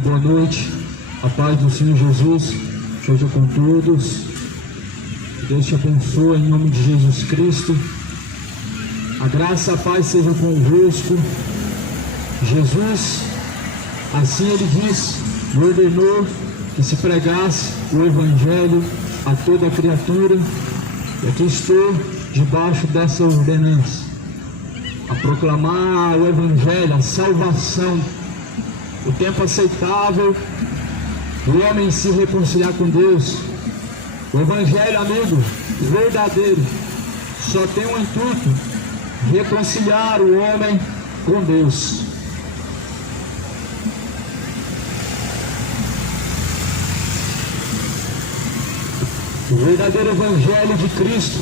boa noite. A paz do Senhor Jesus seja com todos. Deus te abençoe em nome de Jesus Cristo. A graça e a paz seja convosco. Jesus, assim ele disse, ordenou que se pregasse o Evangelho a toda a criatura. E aqui estou debaixo dessa ordenança, a proclamar o Evangelho, a salvação, o tempo aceitável do homem se reconciliar com Deus. O Evangelho, amigo, verdadeiro, só tem um intuito: reconciliar o homem com Deus. O verdadeiro Evangelho de Cristo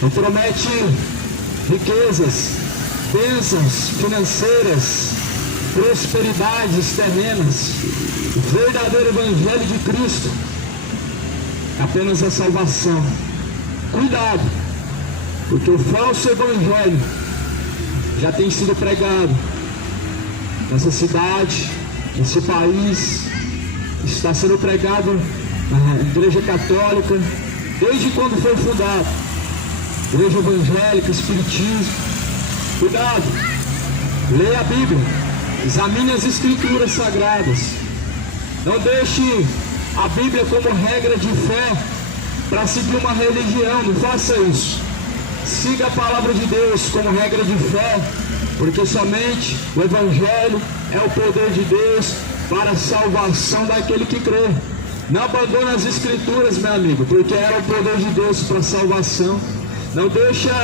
não promete riquezas, bênçãos financeiras, prosperidades terrenas. O verdadeiro Evangelho de Cristo é apenas a salvação. Cuidado, porque o falso Evangelho já tem sido pregado nessa cidade, nesse país. Está sendo pregado na Igreja Católica desde quando foi fundada, Igreja Evangélica, Espiritismo. Cuidado, leia a Bíblia, examine as Escrituras Sagradas. Não deixe a Bíblia como regra de fé para seguir uma religião. Não faça isso. Siga a palavra de Deus como regra de fé, porque somente o Evangelho é o poder de Deus para a salvação daquele que crê. Não abandone as Escrituras, meu amigo, porque é o poder de Deus para a salvação. Não deixa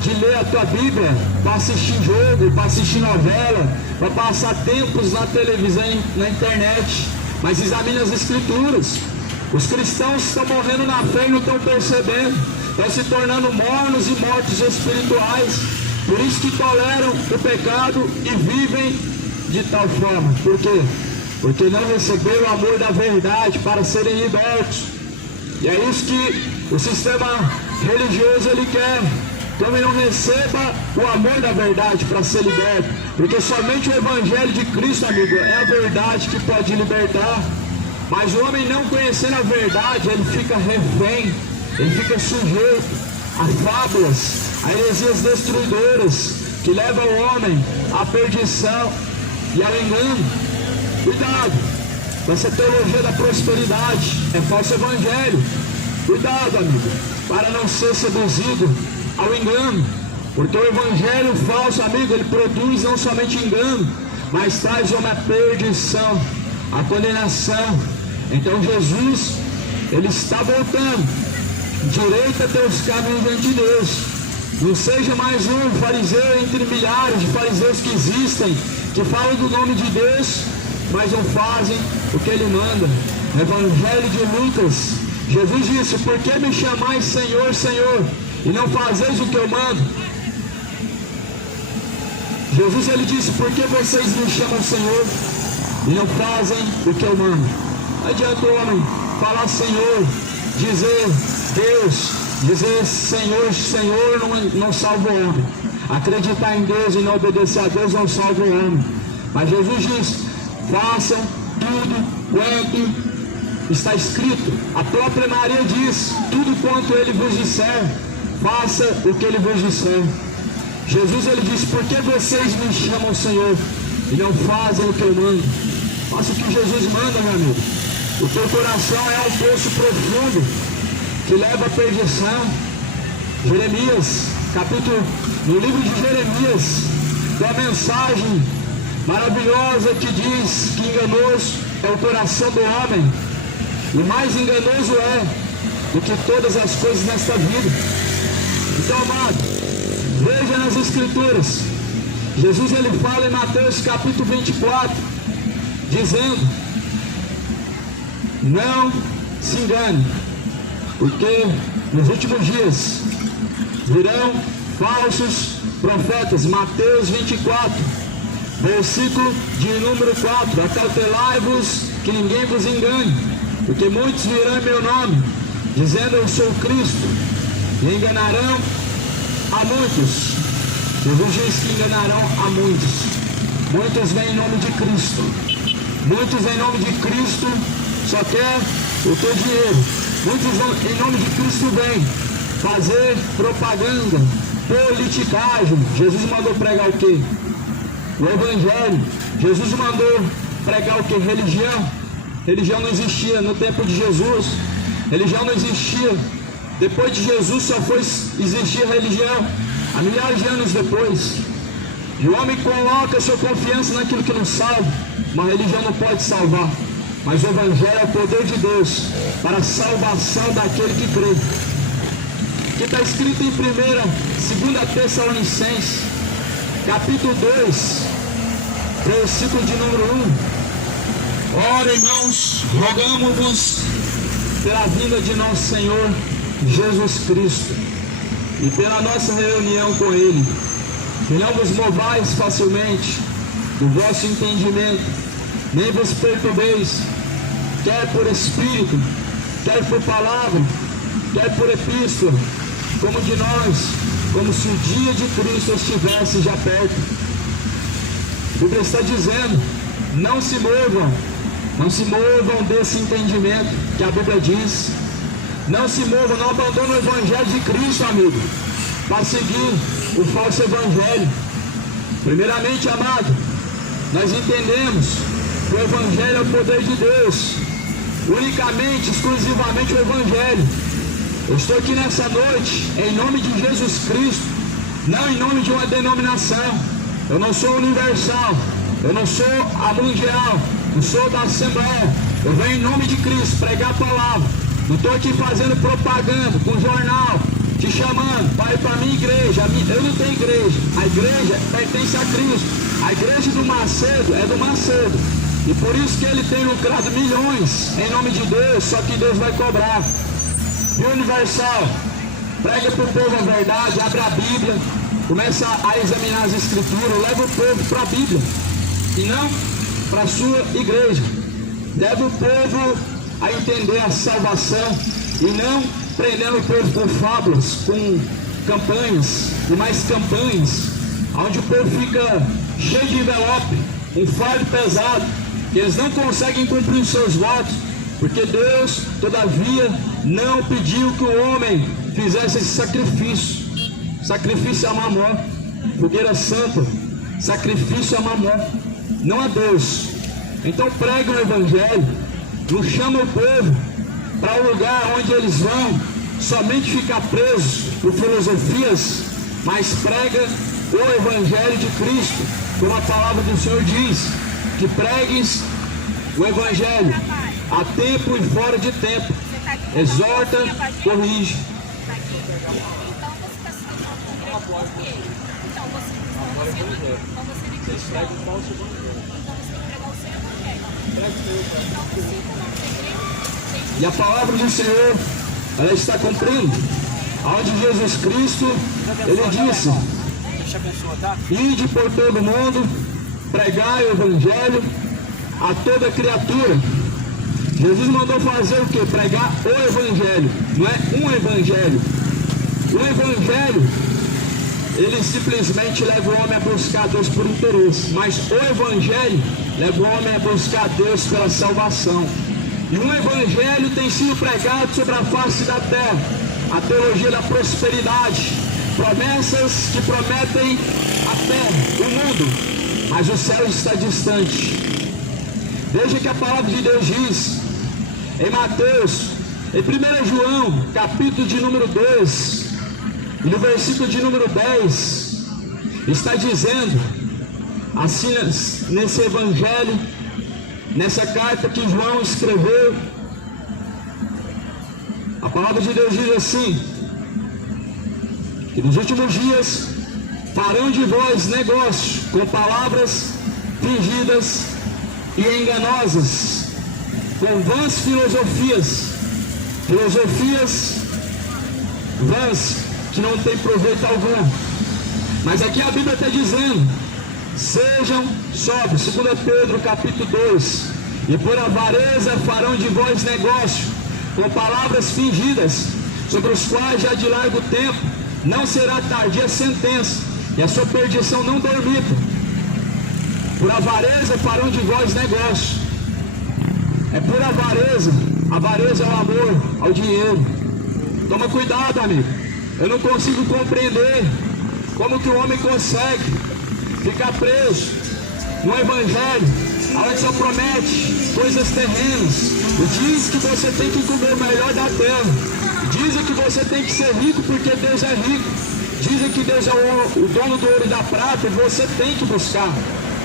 de ler a tua Bíblia para assistir jogo, para assistir novela, para passar tempos na televisão e na internet. Mas examine as Escrituras. Os cristãos estão morrendo na fé e não estão percebendo. Estão se tornando mornos e mortos espirituais. Por isso que toleram o pecado e vivem de tal forma. Por quê? Porque não receberam o amor da verdade para serem libertos. E é isso que o sistema religioso ele quer. Que o homem não receba o amor da verdade para ser liberto. Porque somente o Evangelho de Cristo, amigo, é a verdade que pode libertar. Mas o homem não conhecendo a verdade, ele fica refém, ele fica sujeito a fábulas, a heresias destruidoras que levam o homem à perdição e ao engano. Cuidado com essa teologia da prosperidade, é falso evangelho. Cuidado, amigo, para não ser seduzido ao engano, porque o evangelho falso, amigo, ele produz não somente engano, mas traz uma perdição, a condenação. Então Jesus, ele está voltando. Direita teus caminhos diante de Deus. Não seja mais um fariseu entre milhares de fariseus que existem, que falam do nome de Deus, mas não fazem o que ele manda. No Evangelho de Lucas, Jesus disse: por que me chamais Senhor, Senhor, e não fazeis o que eu mando? Jesus, ele disse: por que vocês me chamam Senhor e não fazem o que eu mando? Não adianta o homem falar Senhor, dizer Deus, dizer Senhor, Senhor, não salva o homem. Acreditar em Deus e não obedecer a Deus não salva o homem. Mas Jesus diz: façam tudo quanto está escrito. A própria Maria diz: tudo quanto ele vos disser, faça o que ele vos disser. Jesus, ele diz: por que vocês me chamam Senhor e não fazem o que eu mando? Faça o que Jesus manda, meu amigo. O teu coração é um poço profundo que leva à perdição. Jeremias, no livro de Jeremias, tem uma mensagem maravilhosa que diz que enganoso é o coração do homem, e mais enganoso é do que todas as coisas nesta vida. Então, amado, veja nas Escrituras, Jesus ele fala em Mateus capítulo 24, dizendo: não se engane, porque nos últimos dias virão falsos profetas. Mateus 24, versículo de número 4: acautelai-vos que ninguém vos engane, porque muitos virão em meu nome, dizendo eu sou Cristo, e enganarão a muitos. Jesus diz que enganarão a muitos. Muitos vêm em nome de Cristo, Muitos em nome de Cristo só quer o teu dinheiro. Muitos em nome de Cristo vêm fazer propaganda, politicagem. Jesus mandou pregar o quê? O Evangelho. Jesus mandou pregar o quê? Religião. Religião não existia no tempo de Jesus. Religião não existia. Depois de Jesus só foi existir religião há milhares de anos depois. E o homem coloca sua confiança naquilo que não salva. Uma religião não pode salvar, mas o Evangelho é o poder de Deus para a salvação daquele que crê. Que está escrito em 2 Tessalonicenses, capítulo 2, versículo de número 1. Ora, irmãos, rogamo-vos pela vinda de nosso Senhor Jesus Cristo e pela nossa reunião com Ele, que não vos movais facilmente do vosso entendimento, nem vos perturbeis, quer por espírito, quer por palavra, quer por epístola, como de nós, como se o dia de Cristo estivesse já perto. A Bíblia está dizendo, não se movam desse entendimento que a Bíblia diz. Não se movam, não abandonem o Evangelho de Cristo, amigo, para seguir o falso Evangelho. Primeiramente, amado, nós entendemos que o Evangelho é o poder de Deus, unicamente, exclusivamente o Evangelho. Eu estou aqui nessa noite em nome de Jesus Cristo, não em nome de uma denominação. Eu não sou universal, eu não sou a mundial, eu sou da Assembleia. Eu venho em nome de Cristo pregar a palavra. Não estou aqui fazendo propaganda com jornal, te chamando para ir para a minha igreja. Eu não tenho igreja, a igreja pertence a Cristo. A igreja do Macedo é do Macedo, e por isso que ele tem lucrado milhões em nome de Deus, só que Deus vai cobrar. E o Universal, prega para o povo a verdade, abre a Bíblia, começa a examinar as Escrituras, leva o povo para a Bíblia e não para a sua igreja. Leva o povo a entender a salvação e não prendendo o povo com fábulas, com campanhas e mais campanhas, onde o povo fica cheio de envelope, um fardo pesado, que eles não conseguem cumprir os seus votos, porque Deus, todavia, não pediu que o homem fizesse esse sacrifício. Sacrifício a Mamon, fogueira santa, sacrifício a Mamon, não a Deus. Então prega o Evangelho, não chama o povo para um lugar onde eles vão somente ficar presos por filosofias, mas prega o Evangelho de Cristo, como a palavra do Senhor diz, que pregues o Evangelho a tempo e fora de tempo, exorta, corrige. E a palavra do Senhor, ela está cumprindo, onde Jesus Cristo, ele disse: ide por todo mundo, pregai o Evangelho a toda criatura. Jesus mandou fazer o que? Pregar o Evangelho, não é um Evangelho. O Evangelho, ele simplesmente leva o homem a buscar Deus por interesse, mas o Evangelho leva o homem a buscar Deus pela salvação. E um Evangelho tem sido pregado sobre a face da terra, a teologia da prosperidade, promessas que prometem a terra, o mundo, mas o céu está distante. Veja que a palavra de Deus diz em Mateus, em 1 João, capítulo de número 2, e no versículo de número 10, está dizendo, assim nesse Evangelho, nessa carta que João escreveu, a palavra de Deus diz assim, que nos últimos dias farão de vós negócio com palavras fingidas e enganosas, com vãs filosofias vãs que não tem proveito algum. Mas aqui a Bíblia está dizendo, sejam sóbrios, 2 Pedro capítulo 2, e por avareza farão de vós negócio com palavras fingidas, sobre os quais já de largo tempo não será tardia a sentença, e a sua perdição não dormita. Por avareza farão de vós negócio. é pura avareza. Avareza é o amor ao dinheiro. Toma cuidado, amigo. Eu não consigo compreender como que o homem consegue ficar preso no evangelho, onde só promete coisas terrenas. Diz que você tem que comer o melhor da terra. Dizem que você tem que ser rico porque Deus é rico. Dizem que Deus é o dono do ouro e da prata e você tem que buscar.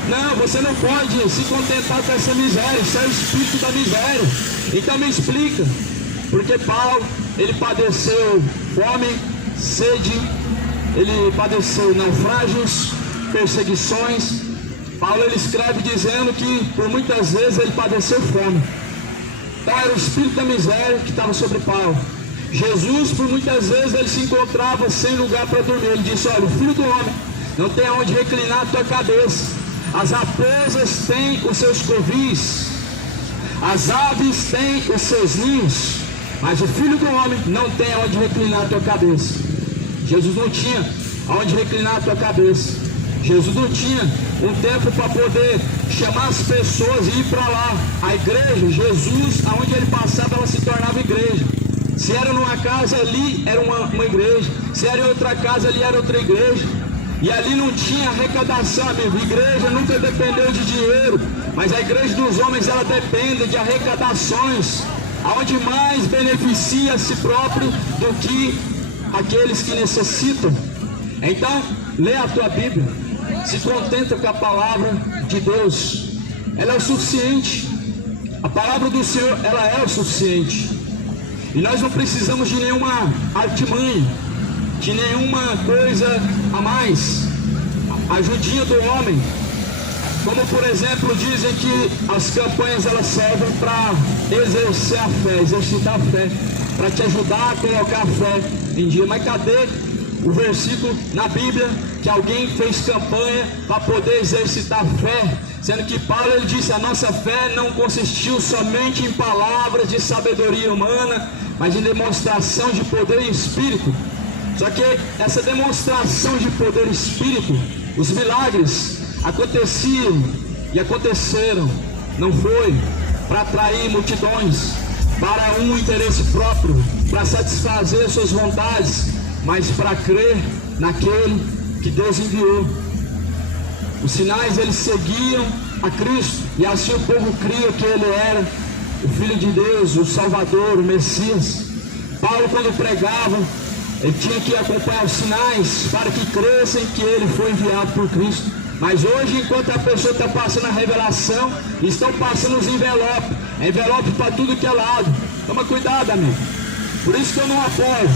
Não, você não pode se contentar com essa miséria. Isso é o espírito da miséria. Então me explica. Porque Paulo, ele padeceu fome, sede, ele padeceu naufrágios, perseguições. Paulo, ele escreve dizendo que por muitas vezes ele padeceu fome. Então era o espírito da miséria que estava sobre Paulo. Jesus, por muitas vezes, ele se encontrava sem lugar para dormir. Ele disse: olha, o filho do homem não tem aonde reclinar a tua cabeça. As raposas têm os seus covis, as aves têm os seus ninhos, mas o filho do homem não tem aonde reclinar a tua cabeça. Jesus não tinha aonde reclinar a tua cabeça. Jesus não tinha um tempo para poder chamar as pessoas e ir para lá. A igreja, Jesus, aonde ele passava, ela se tornava igreja. Se era numa casa, ali era uma igreja. Se era em outra casa, ali era outra igreja. E ali não tinha arrecadação, amigo. Igreja nunca dependeu de dinheiro, mas a igreja dos homens, ela depende de arrecadações, aonde mais beneficia a si próprio do que aqueles que necessitam. Então, lê a tua Bíblia, se contenta com a palavra de Deus. Ela é o suficiente. A palavra do Senhor, ela é o suficiente. E nós não precisamos de nenhuma artimanha, de nenhuma coisa a mais. A ajudinha do homem, como por exemplo dizem que as campanhas elas servem para exercer a fé, exercitar a fé, para te ajudar a colocar a fé em dia. Mas cadê o versículo na Bíblia que alguém fez campanha para poder exercitar a fé? Sendo que Paulo, ele disse: a nossa fé não consistiu somente em palavras de sabedoria humana, mas em demonstração de poder e espírito. Só que essa demonstração de poder e espírito, os milagres aconteciam e aconteceram, não foi para atrair multidões, para um interesse próprio, para satisfazer suas vontades, mas para crer naquele que Deus enviou. Os sinais, eles seguiam a Cristo, e assim o povo cria que ele era o Filho de Deus, o Salvador, o Messias. Paulo, quando pregava, ele tinha que acompanhar os sinais para que crescem que ele foi enviado por Cristo. Mas hoje, enquanto a pessoa está passando a revelação, estão passando os envelopes, envelope para tudo que é lado. Toma cuidado, amigo. Por isso que eu não apoio.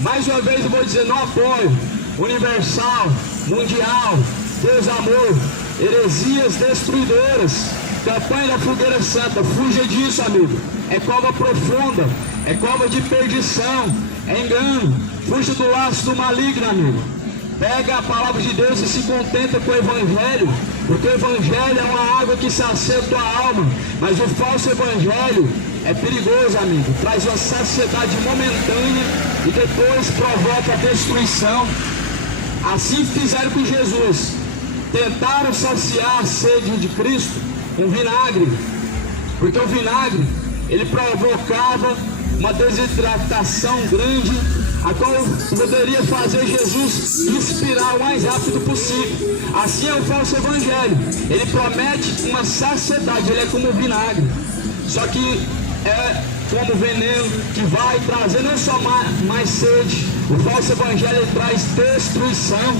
Mais uma vez eu vou dizer, não apoio. Universal, mundial, Deus amor, heresias destruidoras, campanha da fogueira santa. Fuja disso, amigo. É cova profunda, é cova de perdição, é engano. Fuja do laço do maligno, amigo. Pega a palavra de Deus e se contenta com o evangelho, porque o evangelho é uma água que sacia a tua alma. Mas o falso evangelho é perigoso, amigo. Traz uma saciedade momentânea e depois provoca a destruição. Assim fizeram com Jesus. Tentaram saciar a sede de Cristo com vinagre, porque o vinagre, ele provocava uma desidratação grande, a qual poderia fazer Jesus expirar o mais rápido possível. Assim é o falso evangelho. Ele promete uma saciedade, ele é como vinagre, só que é como veneno que vai trazer não só mais sede. O falso evangelho, ele traz destruição.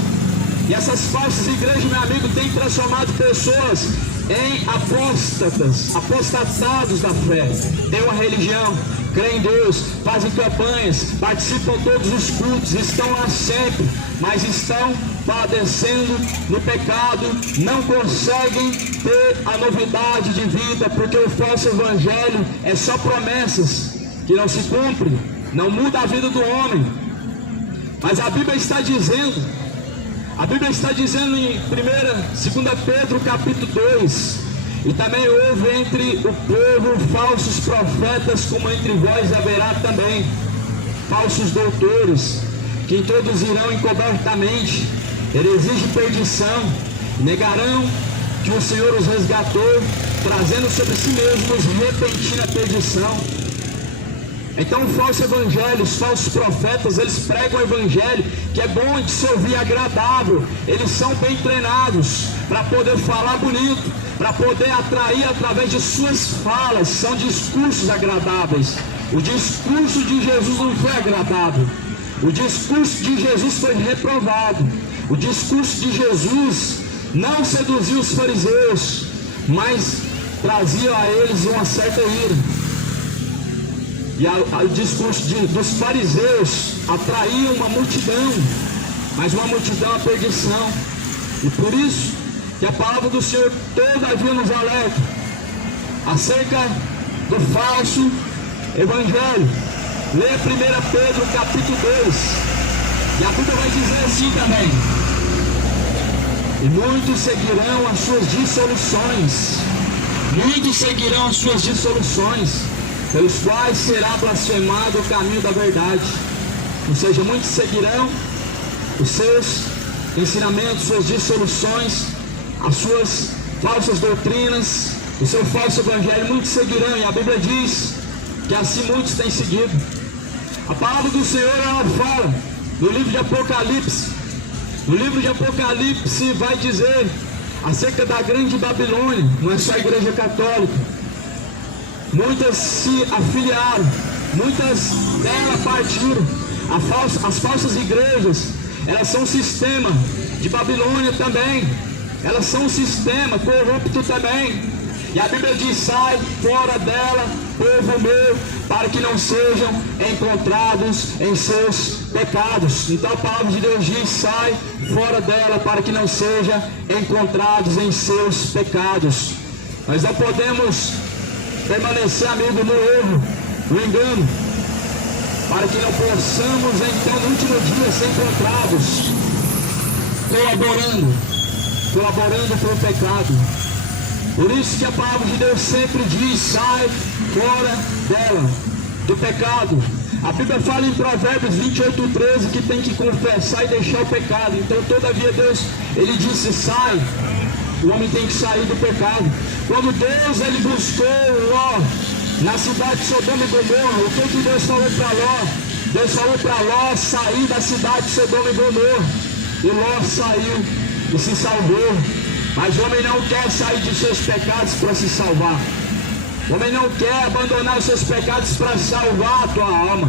E essas falsas igrejas, meu amigo, têm transformado pessoas em apóstatas, apostatados da fé. Tem uma religião, creem em Deus, fazem campanhas, participam todos os cultos, estão lá sempre, mas estão padecendo no pecado, não conseguem ter a novidade de vida, porque o falso evangelho é só promessas que não se cumprem, não muda a vida do homem. Mas a Bíblia está dizendo em 2 Pedro capítulo 2, e também houve entre o povo falsos profetas, como entre vós haverá também falsos doutores, que introduzirão encobertamente heresias de perdição, negarão que o Senhor os resgatou, trazendo sobre si mesmos repentina perdição. Então, o falso evangelho, os falsos profetas, eles pregam o evangelho que é bom de se ouvir, agradável. Eles são bem treinados para poder falar bonito, para poder atrair através de suas falas. São discursos agradáveis. O discurso de Jesus não foi agradável. O discurso de Jesus foi reprovado. O discurso de Jesus não seduziu os fariseus, mas trazia a eles uma certa ira. E o discurso dos fariseus atraía uma multidão, mas uma multidão à perdição. E por isso que a palavra do Senhor todavia nos alerta acerca do falso evangelho. Leia 1 Pedro capítulo 2, e a Bíblia vai dizer assim também: e muitos seguirão as suas dissoluções, muitos seguirão as suas dissoluções, pelos quais será blasfemado o caminho da verdade. Ou seja, muitos seguirão os seus ensinamentos, suas dissoluções, as suas falsas doutrinas, o seu falso evangelho. Muitos seguirão, e a Bíblia diz que assim muitos têm seguido. A palavra do Senhor, ela fala no livro de Apocalipse. No livro de Apocalipse vai dizer acerca da grande Babilônia. Não é só a igreja católica. Muitas se afiliaram, muitas delas partiram. As falsas igrejas, elas são um sistema de Babilônia também. Elas são um sistema corrupto também. E a Bíblia diz: sai fora dela, povo meu, para que não sejam encontrados em seus pecados. Então a palavra de Deus diz: sai fora dela, para que não sejam encontrados em seus pecados. Nós não podemos permanecer, amigo, no erro, no engano, para que não possamos então no último dia ser encontrados colaborando com o pecado. Por isso que a palavra de Deus sempre diz: sai fora dela, do pecado. A Bíblia fala em Provérbios 28:13 que tem que confessar e deixar o pecado. Então, todavia, Deus, ele disse: sai. O homem tem que sair do pecado. Quando Deus ele buscou Ló na cidade de Sodoma e Gomorra, o que Deus falou para Ló? Deus falou para Ló sair da cidade de Sodoma e Gomorra. E Ló saiu e se salvou. Mas o homem não quer sair de seus pecados para se salvar. O homem não quer abandonar os seus pecados para salvar a tua alma.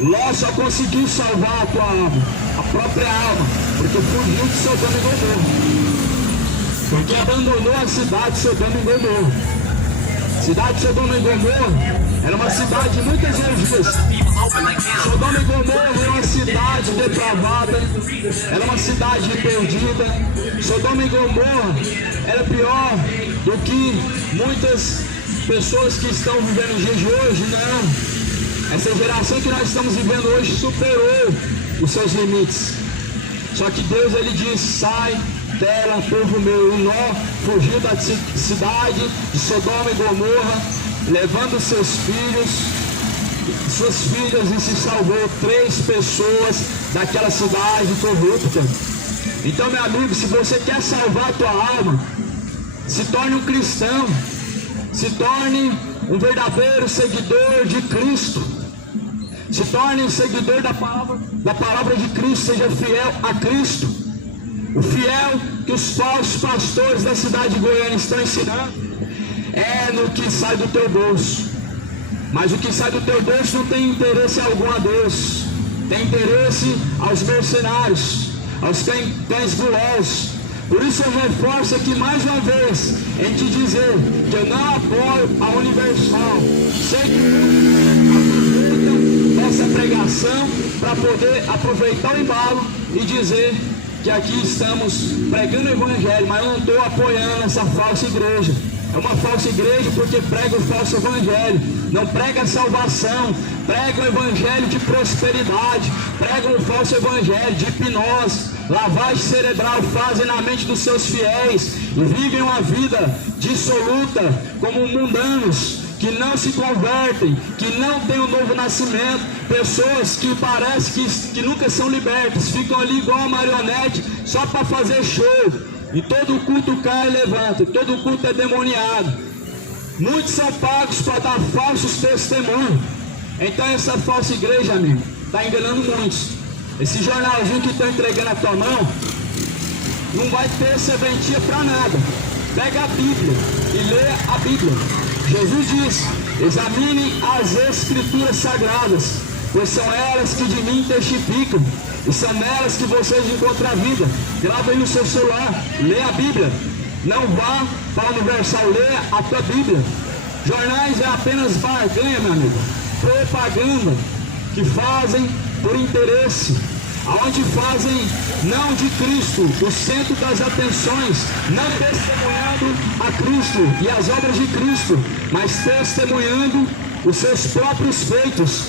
Ló só conseguiu salvar a tua alma, a própria alma, porque fugiu de Sodoma e Gomorra. Porque abandonou a cidade de Sodoma e Gomorra. A cidade de Sodoma e Gomorra era uma cidade de muitas orgias. Sodoma e Gomorra era uma cidade depravada, era uma cidade perdida. Sodoma e Gomorra era pior do que muitas pessoas que estão vivendo nos dias de hoje. Não, essa geração que nós estamos vivendo hoje superou os seus limites. Só que Deus ele diz: sai dela, povo meu. E Ló fugiu da cidade de Sodoma e Gomorra, levando seus filhos, suas filhas, e se salvou 3 pessoas daquela cidade corrupta. Então, meu amigo, se você quer salvar a tua alma, se torne um cristão, se torne um verdadeiro seguidor de Cristo, se torne um seguidor da palavra de Cristo, seja fiel a Cristo. O fiel que os falsos pastores da cidade de Goiânia estão ensinando é no que sai do teu bolso. Mas o que sai do teu bolso não tem interesse algum a Deus. Tem interesse aos mercenários, aos cães gulosos. Por isso eu reforço aqui mais uma vez em te dizer que eu não apoio a Universal. Sei que aproveitam essa pregação para poder aproveitar o embalo e dizer que aqui estamos pregando o evangelho, mas eu não estou apoiando essa falsa igreja. É uma falsa igreja porque prega o falso evangelho, não prega a salvação, prega o evangelho de prosperidade, prega o falso evangelho de hipnose, lavagem cerebral, fazem na mente dos seus fiéis e vivem uma vida dissoluta como mundanos, que não se convertem, que não têm um novo nascimento, pessoas que parece que nunca são libertas, ficam ali igual uma marionete só para fazer show, E todo culto cai e levanta, todo culto é demoniado. Muitos são pagos para dar falsos testemunhos. Então essa falsa igreja, amigo, está enganando muitos. Esse jornalzinho que está entregando na tua mão não vai ter serventia para nada. Pega a Bíblia e lê a Bíblia. Jesus diz: examinem as Escrituras Sagradas, pois são elas que de mim testificam, e são nelas que vocês encontram a vida. Grava aí no seu celular, lê a Bíblia. Não vá para a Universal, lê a tua Bíblia. Jornais é apenas barganha, meu amigo, propaganda que fazem por interesse, aonde fazem não de Cristo o centro das atenções, não testemunhando a Cristo e as obras de Cristo, mas testemunhando os seus próprios feitos.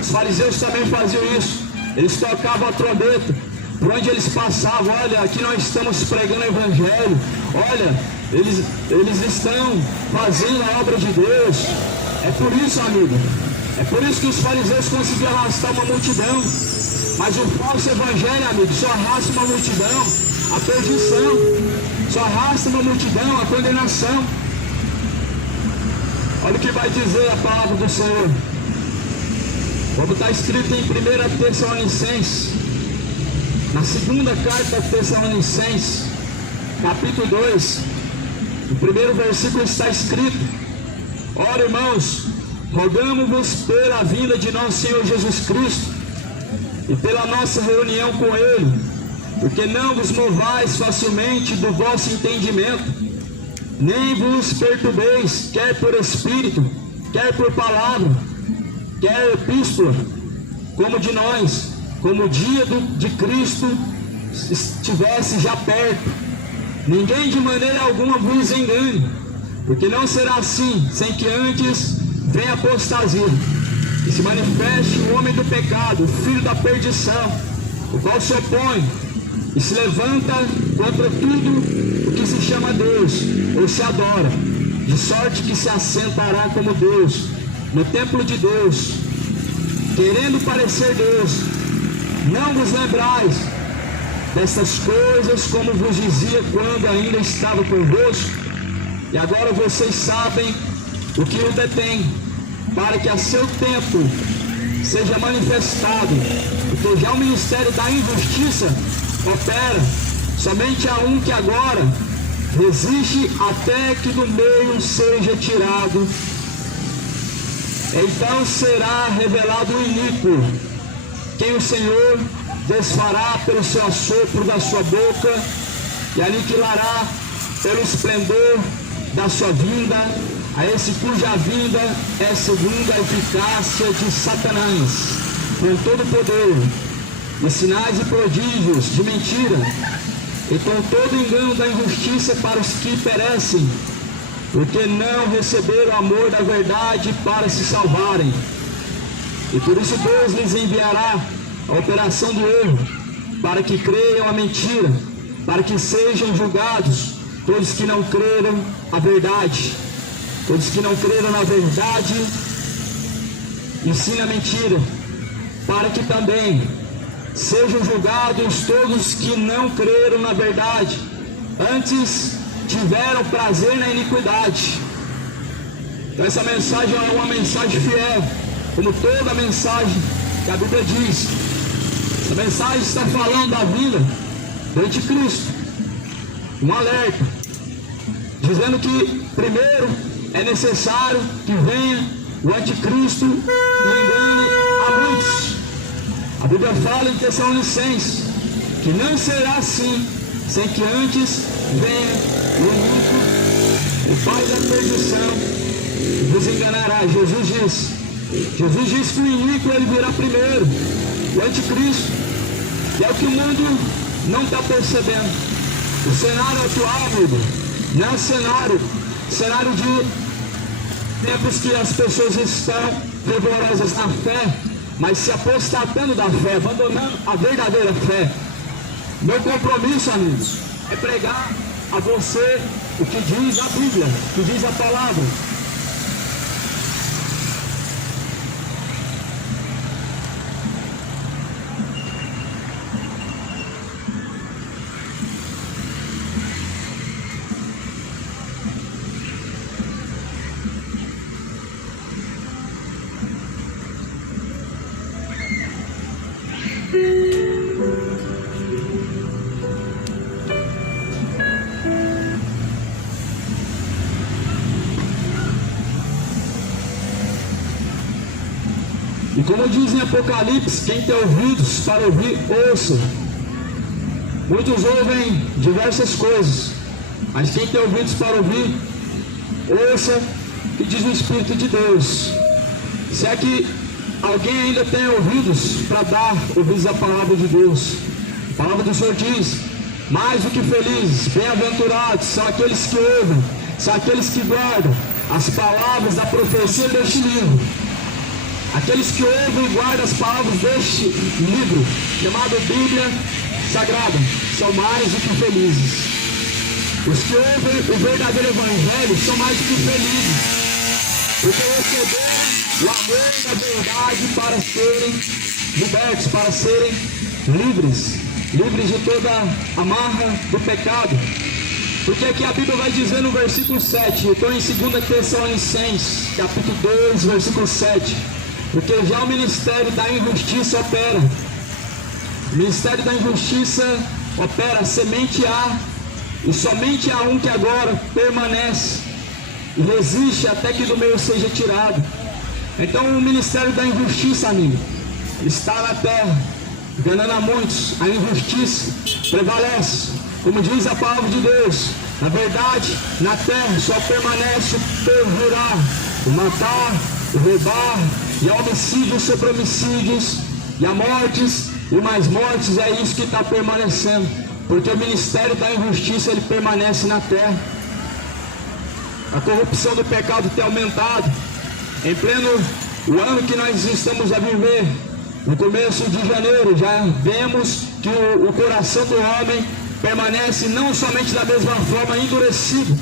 Os fariseus também faziam isso. Eles tocavam a trombeta por onde eles passavam. Olha, aqui nós estamos pregando o Evangelho. Olha, eles estão fazendo a obra de Deus. É por isso, amigo, é por isso que os fariseus conseguiam arrastar uma multidão. Mas o falso evangelho, amigo, só arrasta uma multidão à perdição, só arrasta uma multidão à condenação. Olha o que vai dizer a palavra do Senhor, como está escrito em 1 Tessalonicenses, na segunda carta de Tessalonicenses, capítulo 2, no primeiro versículo está escrito: ora, irmãos, rogamo-vos pela vinda de nosso Senhor Jesus Cristo e pela nossa reunião com Ele, porque não vos movais facilmente do vosso entendimento, nem vos perturbeis, quer por espírito, quer por palavra, quer epístola, como de nós, como o dia de Cristo estivesse já perto. Ninguém de maneira alguma vos engane, porque não será assim, sem que antes venha apostasia e se manifeste o homem do pecado, o filho da perdição, o qual se opõe e se levanta contra tudo o que se chama Deus ou se adora, de sorte que se assentará como Deus no templo de Deus, querendo parecer Deus. Não vos lembrais dessas coisas, como vos dizia quando ainda estava convosco, e agora vocês sabem o que o detém, para que a seu tempo seja manifestado, porque já o ministério da injustiça opera. Somente há um que agora resiste até que do meio seja tirado. Então será revelado o iníquo, quem o Senhor desfará pelo seu assopro da sua boca e aniquilará pelo esplendor da sua vinda, a esse cuja vinda é segundo a eficácia de Satanás, com todo poder, e sinais e prodígios de mentira, e com todo engano da injustiça para os que perecem, porque não receberam o amor da verdade para se salvarem. E por isso Deus lhes enviará a operação do erro, para que creiam a mentira, para que sejam julgados todos que não creram a verdade. Todos que não creram na verdade ensinam a mentira, para que também sejam julgados todos que não creram na verdade, antes tiveram prazer na iniquidade. Então essa mensagem é uma mensagem fiel, como toda a mensagem que a Bíblia diz. Essa mensagem está falando da vinda do anticristo, um alerta, dizendo que primeiro é necessário que venha o anticristo e engane a muitos. A Bíblia fala em Tessalonicenses que não será assim, sem que antes venha o iníquo, o pai da perdição, e vos enganará. Jesus diz que o iníquo ele virá primeiro, o anticristo, e é o que o mundo não está percebendo. O cenário atual, amigo, não é cenário de tempos que as pessoas estão fervorosas na fé, mas se apostatando da fé, abandonando a verdadeira fé. Meu compromisso, amigos, é pregar a você o que diz a Bíblia, o que diz a palavra. E como diz em Apocalipse, quem tem ouvidos para ouvir, ouça. Muitos ouvem diversas coisas, mas quem tem ouvidos para ouvir, ouça o que diz o Espírito de Deus. Se é que alguém ainda tem ouvidos para dar ouvidos à palavra de Deus, a palavra do Senhor diz: mais do que felizes, bem-aventurados são aqueles que ouvem, são aqueles que guardam as palavras da profecia deste livro. Aqueles que ouvem e guardam as palavras deste livro, chamado Bíblia Sagrada, são mais do que felizes. Os que ouvem o verdadeiro Evangelho são mais do que felizes, porque receberam o amor da verdade para serem libertos, para serem livres de toda a amarra do pecado. Porque aqui a Bíblia vai dizer no versículo 7, eu estou em 2 Tessalonicenses, capítulo 2, versículo 7, porque já o ministério da injustiça opera. O ministério da injustiça opera, semente há, e somente há um que agora permanece e resiste até que do meio seja tirado. Então o ministério da injustiça, amigo, está na terra, enganando a muitos. A injustiça prevalece, como diz a palavra de Deus. Na verdade, na terra só permanece o perjurar, o matar, o roubar, e há homicídios sobre homicídios, e há mortes e mais mortes. É isso que está permanecendo, porque o ministério da injustiça ele permanece na terra. A corrupção do pecado tem aumentado. Em pleno o ano que nós estamos a viver, no começo de janeiro, já vemos que o coração do homem permanece não somente da mesma forma endurecido,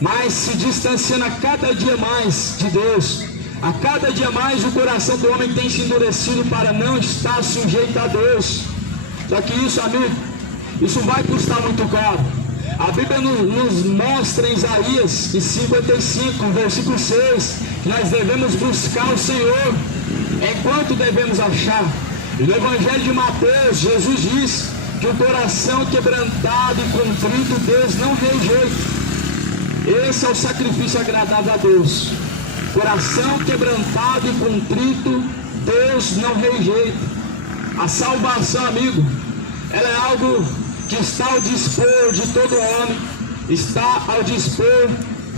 mas se distanciando a cada dia mais de Deus. A cada dia mais o coração do homem tem se endurecido para não estar sujeito a Deus. Só que isso, amigo, isso vai custar muito caro. A Bíblia nos mostra em Isaías, em 55, versículo 6, que nós devemos buscar o Senhor enquanto devemos achar. E no Evangelho de Mateus, Jesus diz que o coração quebrantado e contrito Deus não rejeita. Esse é o sacrifício agradável a Deus. Coração quebrantado e contrito Deus não rejeita. A salvação, amigo, ela é algo que está ao dispor de todo homem, está ao dispor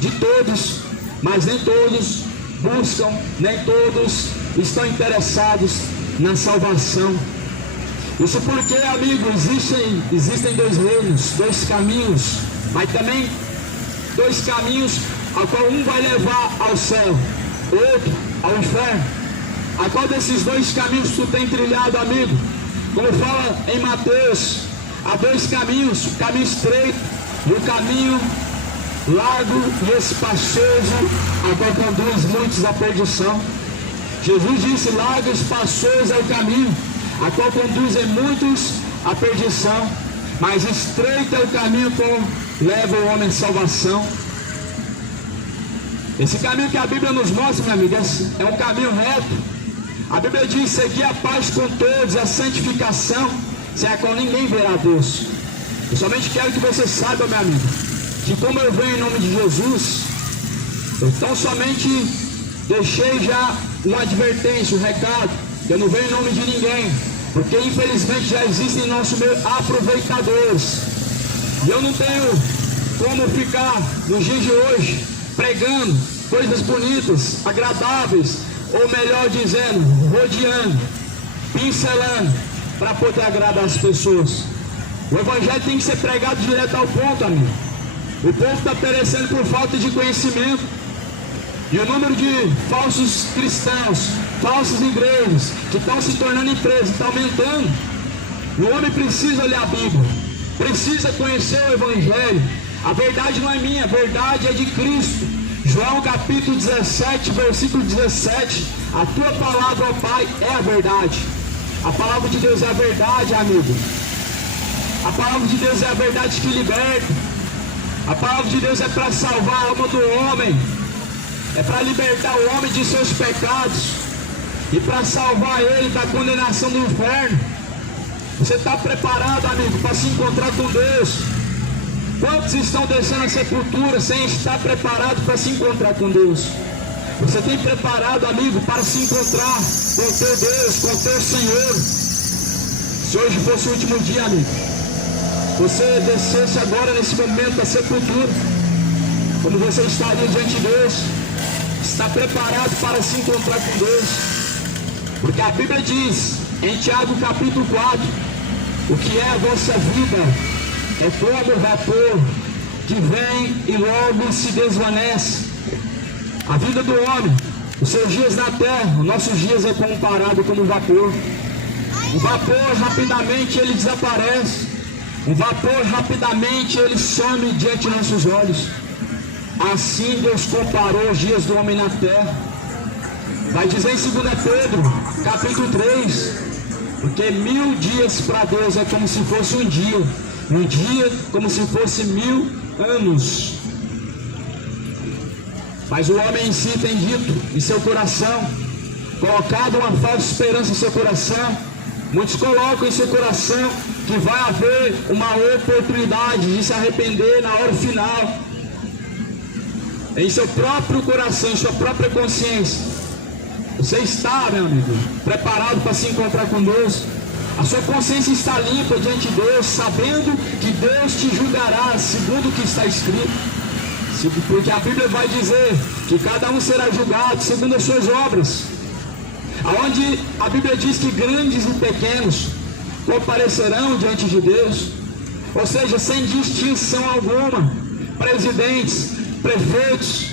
de todos, mas nem todos buscam, nem todos estão interessados na salvação. Isso porque, amigo, existem dois reinos, dois caminhos, mas também dois caminhos a qual um vai levar ao céu, outro ao inferno. A qual desses dois caminhos tu tem trilhado, amigo? Como fala em Mateus, há dois caminhos, o caminho estreito e o caminho largo e espaçoso, a qual conduz muitos à perdição. Jesus disse: largo e espaçoso é o caminho, a qual conduzem muitos à perdição, mas estreito é o caminho que leva o homem à salvação. Esse caminho que a Bíblia nos mostra, meu amigo, é um caminho reto. A Bíblia diz: seguir a paz com todos, a santificação, sem a qual ninguém verá a Deus. Eu somente quero que você saiba, meu amigo, que como eu venho em nome de Jesus, eu tão somente deixei já uma advertência, um recado, que eu não venho em nome de ninguém, porque infelizmente já existem em nosso meio aproveitadores, e eu não tenho como ficar nos dias de hoje pregando coisas bonitas, agradáveis, ou melhor dizendo, rodeando, pincelando, para poder agradar as pessoas. O Evangelho tem que ser pregado direto ao ponto, amigo. O povo está perecendo por falta de conhecimento, e o número de falsos cristãos, falsas igrejas, que estão se tornando empresas, está aumentando. O homem precisa ler a Bíblia, precisa conhecer o Evangelho. A verdade não é minha, a verdade é de Cristo. João capítulo 17, versículo 17, a tua palavra, ó Pai, é a verdade. A palavra de Deus é a verdade, amigo. A palavra de Deus é a verdade que liberta. A palavra de Deus é para salvar a alma do homem, é para libertar o homem de seus pecados e para salvar ele da condenação do inferno. Você está preparado, amigo, para se encontrar com Deus? Quantos estão deixando a sepultura sem estar preparados para se encontrar com Deus? Você tem preparado, amigo, para se encontrar com o teu Deus, com o teu Senhor? Se hoje fosse o último dia, amigo, você descesse agora nesse momento da sepultura, como você estaria diante de Deus, está preparado para se encontrar com Deus? Porque a Bíblia diz, em Tiago capítulo 4, o que é a vossa vida é como vapor que vem e logo se desvanece. A vida do homem, os seus dias na terra, os nossos dias é comparado como vapor. O vapor rapidamente ele desaparece. O vapor rapidamente ele some diante de nossos olhos. Assim Deus comparou os dias do homem na terra. Vai dizer em 2 Pedro, capítulo 3, porque 1000 dias para Deus é como se fosse um dia como se fosse 1000 anos. Mas o homem em si tem dito em seu coração, colocado uma falsa esperança em seu coração. Muitos colocam em seu coração que vai haver uma oportunidade de se arrepender na hora final. Em seu próprio coração, em sua própria consciência, você está, meu amigo, preparado para se encontrar com Deus? A sua consciência está limpa diante de Deus, sabendo que Deus te julgará segundo o que está escrito. Porque a Bíblia vai dizer que cada um será julgado segundo as suas obras. Aonde a Bíblia diz que grandes e pequenos comparecerão diante de Deus, ou seja, sem distinção alguma, presidentes, prefeitos,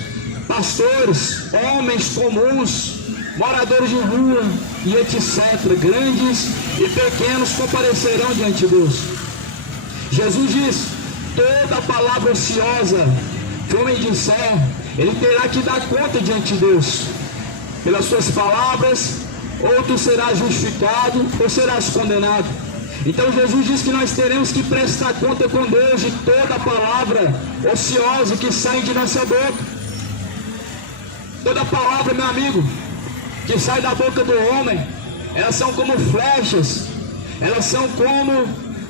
pastores, homens comuns, moradores de rua e etc. Grandes e pequenos comparecerão diante de Deus. Jesus diz, toda palavra ociosa que o homem disser, ele terá que dar conta diante de Deus. Pelas suas palavras, ou tu serás justificado, ou serás condenado. Então Jesus diz que nós teremos que prestar conta com Deus de toda palavra ociosa que sai de nossa boca. Toda palavra, meu amigo, que sai da boca do homem, elas são como flechas, elas são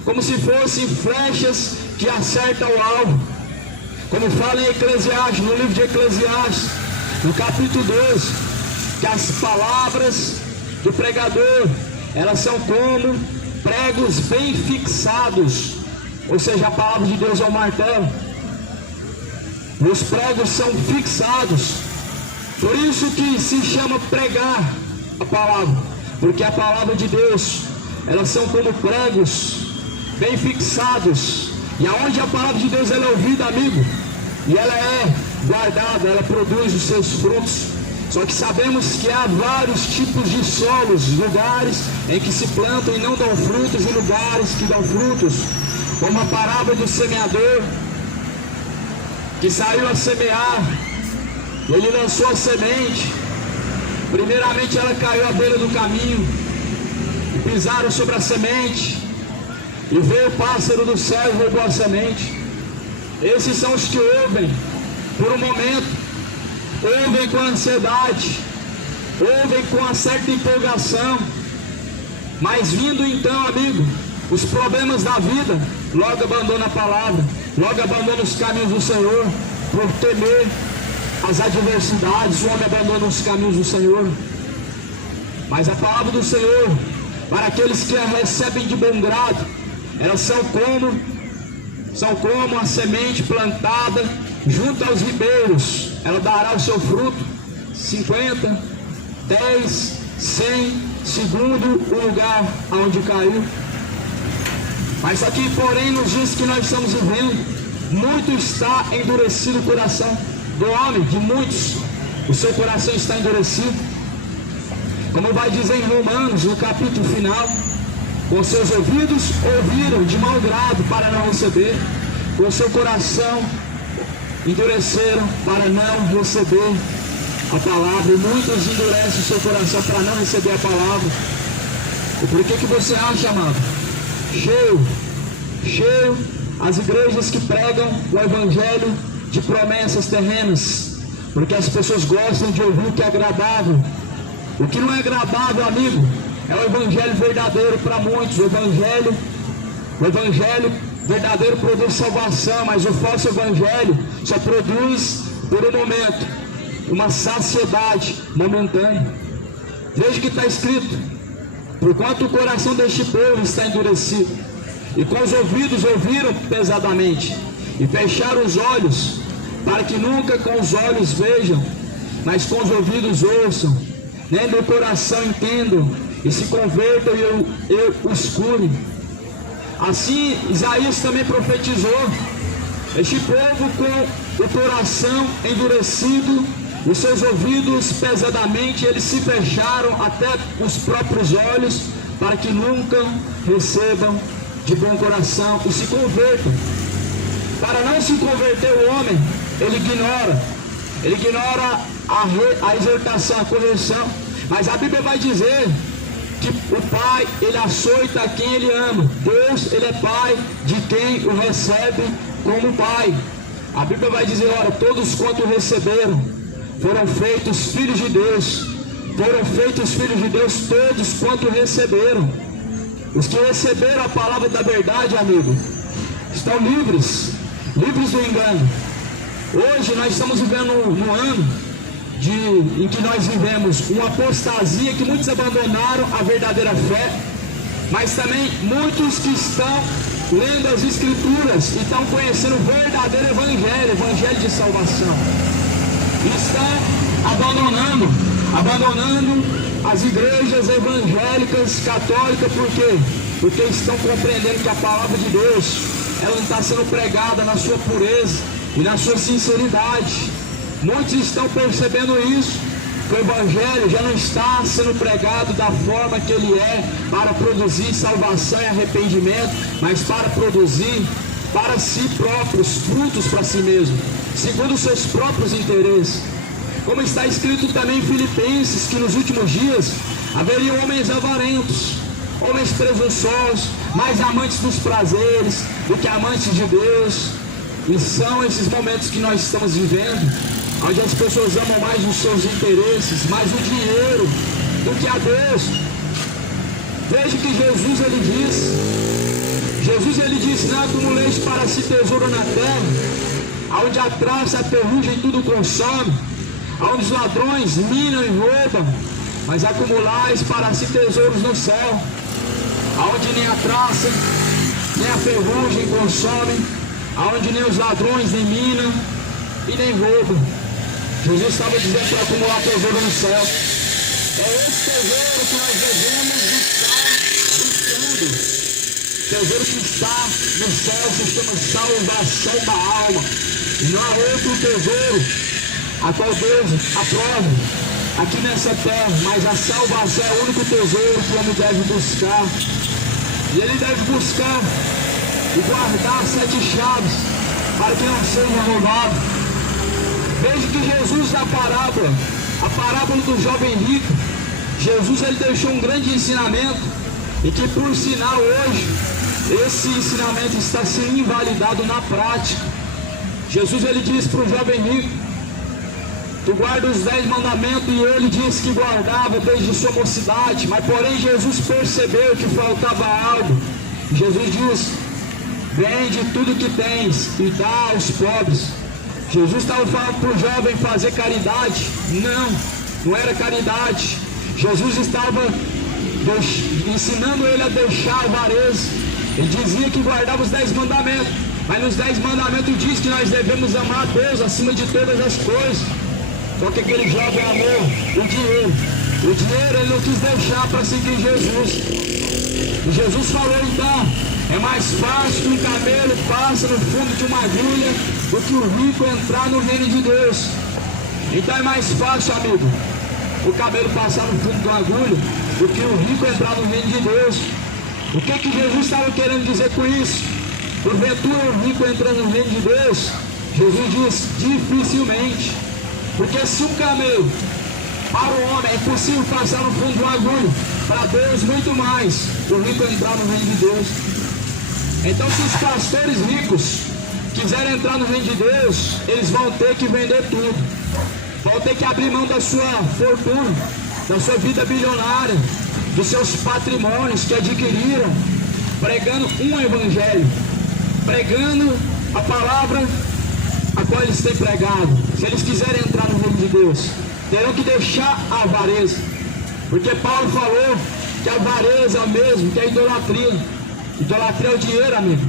como se fossem flechas que acertam o alvo. Como fala em Eclesiastes, no livro de Eclesiastes, no capítulo 2, que as palavras do pregador, elas são como pregos bem fixados, ou seja, a palavra de Deus é o martelo, e os pregos são fixados. Por isso que se chama pregar a palavra, porque a palavra de Deus, elas são como pregos bem fixados. E aonde a palavra de Deus ela é ouvida, amigo, e ela é guardada, ela produz os seus frutos. Só que sabemos que há vários tipos de solos, lugares em que se plantam e não dão frutos, e lugares que dão frutos, como a parábola do semeador, que saiu a semear, ele lançou a semente. Primeiramente ela caiu à beira do caminho, e pisaram sobre a semente, e veio o pássaro do céu e roubou a semente. Esses são os que ouvem por um momento, ouvem com ansiedade, ouvem com uma certa empolgação, mas vindo então, amigo, os problemas da vida, logo abandona a palavra, logo abandona os caminhos do Senhor, por temer as adversidades. O homem abandona os caminhos do Senhor. Mas a palavra do Senhor, para aqueles que a recebem de bom grado, elas são como a semente plantada junto aos ribeiros. Ela dará o seu fruto, 50, 10, 100, segundo o lugar aonde caiu. Mas aqui, porém, nos dias que nós estamos vivendo, muito está endurecido o coração do homem, de muitos, o seu coração está endurecido. Como vai dizer em Romanos, no capítulo final, com seus ouvidos ouviram de mau grado para não receber, com seu coração endureceram para não receber a palavra. E muitos endurecem o seu coração para não receber a palavra. E por que você acha, amado? Cheio as igrejas que pregam o evangelho de promessas terrenas, porque as pessoas gostam de ouvir o que é agradável. O que não é agradável, amigo, é o evangelho verdadeiro para muitos. O evangelho verdadeiro produz salvação, mas o falso evangelho só produz por um momento uma saciedade momentânea. Veja o que está escrito: porquanto o coração deste povo está endurecido, e com os ouvidos ouviram pesadamente, e fecharam os olhos, para que nunca com os olhos vejam, mas com os ouvidos ouçam, nem do coração entendam, e se convertam e eu os cure. Assim Isaías também profetizou: este povo com o coração endurecido, os seus ouvidos pesadamente, eles se fecharam até os próprios olhos, para que nunca recebam de bom coração e se convertam. Para não se converter o homem, ele ignora a exortação, a correção. Mas a Bíblia vai dizer que o Pai, ele açoita a quem ele ama. Deus, ele é Pai de quem o recebe como Pai. A Bíblia vai dizer: ora, todos quanto receberam foram feitos filhos de Deus. Foram feitos filhos de Deus todos quanto receberam. Os que receberam a palavra da verdade, amigo, estão livres do engano. Hoje nós estamos vivendo um ano em que nós vivemos uma apostasia, que muitos abandonaram a verdadeira fé, mas também muitos que estão lendo as Escrituras e estão conhecendo o verdadeiro evangelho de salvação, e estão abandonando as igrejas evangélicas, católicas. Por quê? Porque estão compreendendo que a palavra de Deus, ela não está sendo pregada na sua pureza e na sua sinceridade. Muitos estão percebendo isso, que o evangelho já não está sendo pregado da forma que ele é, para produzir salvação e arrependimento, mas para produzir para si próprios frutos para si mesmo, segundo os seus próprios interesses. Como está escrito também em Filipenses, que nos últimos dias haveriam homens avarentos, homens presunçosos, mais amantes dos prazeres do que amantes de Deus. E são esses momentos que nós estamos vivendo, onde as pessoas amam mais os seus interesses, mais o dinheiro do que a Deus. Veja que Jesus ele disse: não acumuleis para si tesouro na terra, onde a traça, a ferrugem tudo consome, onde os ladrões minam e roubam, mas acumulais para si tesouros no céu, onde nem a traça, nem a ferrugem consomem, onde nem os ladrões nem minam e nem roubam. Jesus estava dizendo para acumular tesouro no céu. É esse tesouro que nós devemos estar buscando. Tesouro que está no céu, se chama salvação da alma. E não há outro tesouro a qual Deus aprova aqui nessa terra, mas a salvação é o único tesouro que o homem deve buscar. E ele deve buscar e guardar 7 chaves, para que não seja roubado. Veja que Jesus, a parábola do jovem rico, Jesus ele deixou um grande ensinamento, e que por sinal hoje esse ensinamento está sendo invalidado na prática. Jesus ele disse para o jovem rico: tu guarda os 10 mandamentos, e ele disse que guardava desde sua mocidade, mas porém Jesus percebeu que faltava algo. Jesus disse: vende tudo que tens e dá aos pobres. Jesus estava falando para o jovem fazer caridade? Não era caridade. Jesus estava ensinando ele a deixar a avareza. Ele dizia que guardava os 10 mandamentos, mas nos 10 mandamentos diz que nós devemos amar a Deus acima de todas as coisas. Só que aquele jovem amou o dinheiro. O dinheiro ele não quis deixar para seguir Jesus. E Jesus falou: então, é mais fácil que um camelo passe no fundo de uma agulha do que o rico entrar no reino de Deus. Então é mais fácil, amigo, o camelo passar no fundo de uma agulha do que o rico entrar no reino de Deus. O que Jesus estava querendo dizer com isso? Porventura o rico entrando no reino de Deus? Jesus diz: dificilmente. Porque se um camelo, para o homem é possível passar no fundo de uma agulha, para Deus muito mais o rico entrar no reino de Deus. Então, se os pastores ricos quiserem entrar no reino de Deus, eles vão ter que vender tudo, vão ter que abrir mão da sua fortuna, da sua vida bilionária, dos seus patrimônios que adquiriram, pregando um evangelho, pregando a palavra a qual eles têm pregado, se eles quiserem entrar no reino de Deus, terão que deixar a avareza. Porque Paulo falou que a avareza é o mesmo que a idolatria. Idolatria é o dinheiro, amigo.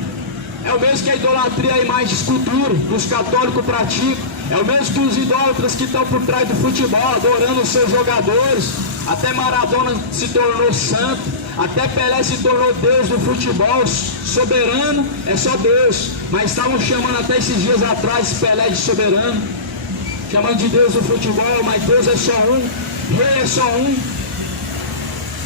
É o mesmo que a idolatria é a imagem de escultura que os católicos praticam. É o mesmo que os idólatras que estão por trás do futebol, adorando os seus jogadores. Até Maradona se tornou santo. Até Pelé se tornou Deus do futebol. Soberano é só Deus. Mas estavam chamando até esses dias atrás Pelé de soberano. Chamando de Deus do futebol, mas Deus é só um. Rei é só um.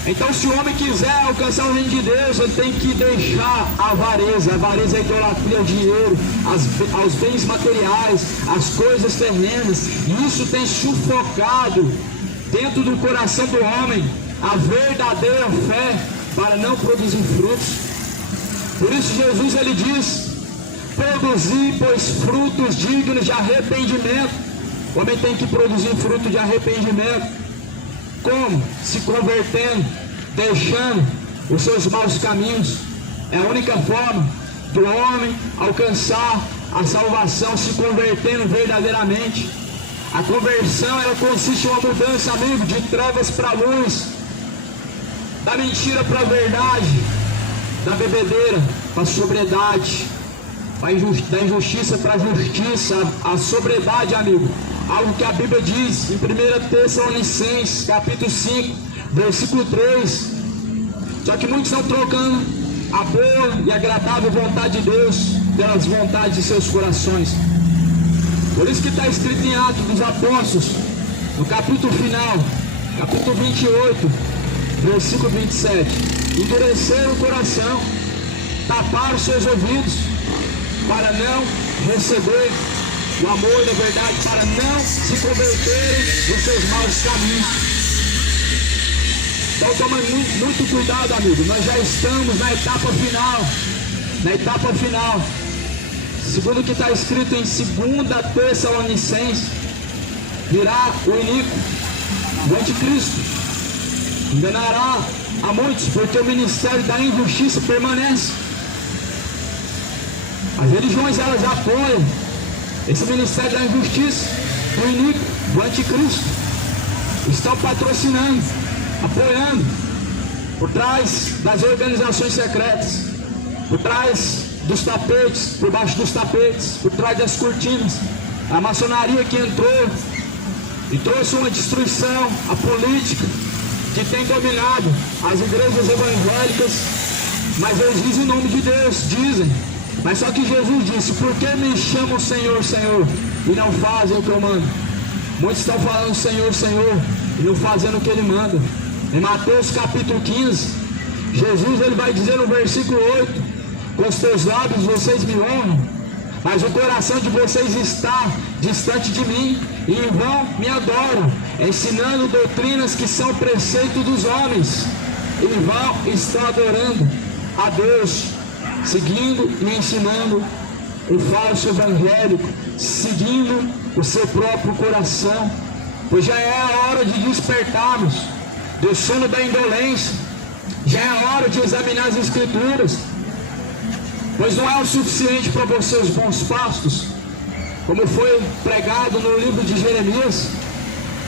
Então, se o homem quiser alcançar o reino de Deus, ele tem que deixar a avareza. A avareza é a idolatria ao dinheiro, aos bens materiais, às coisas terrenas. E isso tem sufocado dentro do coração do homem a verdadeira fé para não produzir frutos. Por isso Jesus ele diz: produzir, pois, frutos dignos de arrependimento. O homem tem que produzir fruto de arrependimento. Como? Se convertendo, deixando os seus maus caminhos. É a única forma do homem alcançar a salvação, se convertendo verdadeiramente. A conversão, ela consiste em uma mudança, amigo, de trevas para a luz, da mentira para a verdade, da bebedeira para a sobriedade, da injustiça para a justiça. A sobriedade, amigo, algo que a Bíblia diz em 1 Tessalonicenses, capítulo 5, versículo 3. Só que muitos estão trocando a boa e agradável vontade de Deus pelas vontades de seus corações. Por isso que está escrito em Atos dos Apóstolos, no capítulo final, capítulo 28, versículo 27. Endureceram o coração, taparam seus ouvidos, para não receber o amor da verdade, para não se converterem dos seus maus caminhos. Então toma muito cuidado, amigo. Nós já estamos na etapa final. Na etapa final. Segundo o que está escrito em 2 Tessalonicenses, virá o iníquo, o anticristo. Enganará a muitos, porque o ministério da injustiça permanece. As religiões, elas apoiam esse ministério da injustiça, o iníquo, o anticristo. Estão patrocinando, apoiando, por trás das organizações secretas, por trás dos tapetes, por baixo dos tapetes, por trás das cortinas. A maçonaria que entrou e trouxe uma destruição, a política que tem dominado as igrejas evangélicas. Mas eles dizem o nome de Deus, dizem. Mas só que Jesus disse: por que me chamam Senhor, Senhor, e não fazem o que eu mando? Muitos estão falando Senhor, Senhor, e não fazendo o que Ele manda. Em Mateus capítulo 15, Jesus ele vai dizer no versículo 8: com os teus lábios vocês me honram, mas o coração de vocês está distante de mim, e em vão me adoram, ensinando doutrinas que são preceito dos homens. Em vão estão adorando a Deus, seguindo e ensinando o falso evangélico, seguindo o seu próprio coração. Pois já é a hora de despertarmos do sono da indolência, já é a hora de examinar as Escrituras, pois não é o suficiente para você os bons pastos, como foi pregado no livro de Jeremias,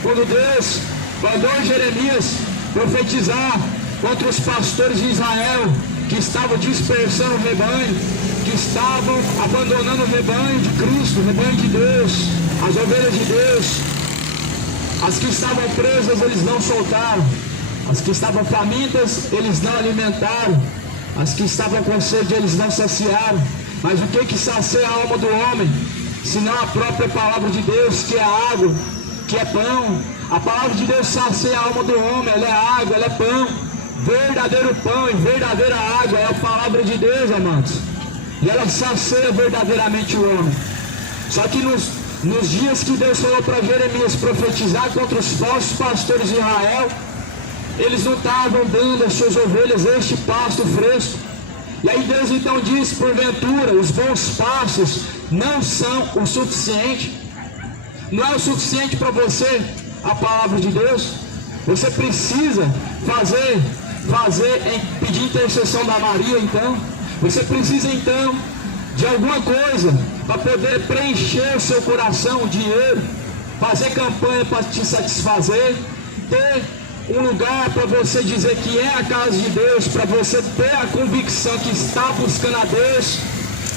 quando Deus mandou Jeremias profetizar contra os pastores de Israel, que estavam dispersando o rebanho, que estavam abandonando o rebanho de Cristo, o rebanho de Deus, as ovelhas de Deus. As que estavam presas eles não soltaram, as que estavam famintas eles não alimentaram, as que estavam com sede eles não saciaram. Mas o que sacia a alma do homem, senão a própria palavra de Deus, que é água, que é pão? A palavra de Deus sacia a alma do homem, ela é água, ela é pão. Verdadeiro pão e verdadeira água é a palavra de Deus, amados. E ela sacia verdadeiramente o homem. Só que nos dias que Deus falou para Jeremias profetizar contra os falsos pastores de Israel, eles não estavam dando às suas ovelhas este pasto fresco. E aí Deus então disse: porventura os bons pastos não são o suficiente? Não é o suficiente para você a palavra de Deus? Você precisa pedir intercessão da Maria. Então você precisa então de alguma coisa para poder preencher o seu coração, dinheiro, fazer campanha para te satisfazer, ter um lugar para você dizer que é a casa de Deus, para você ter a convicção que está buscando a Deus,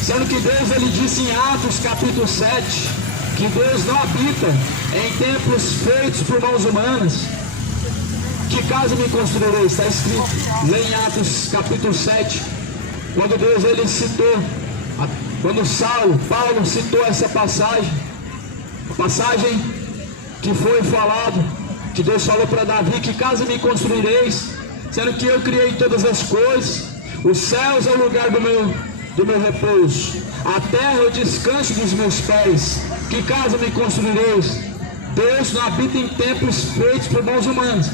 sendo que Deus, ele disse em Atos capítulo 7, que Deus não habita em templos feitos por mãos humanas. Que casa me construirei? Está escrito lá em Atos capítulo 7, quando Deus, ele citou, quando Paulo citou essa passagem, a passagem que foi falado, que Deus falou para Davi: que casa me construireis, sendo que eu criei todas as coisas, os céus é o lugar do meu repouso, a terra é o descanso dos meus pés, que casa me construireis? Deus não habita em templos feitos por mãos humanas.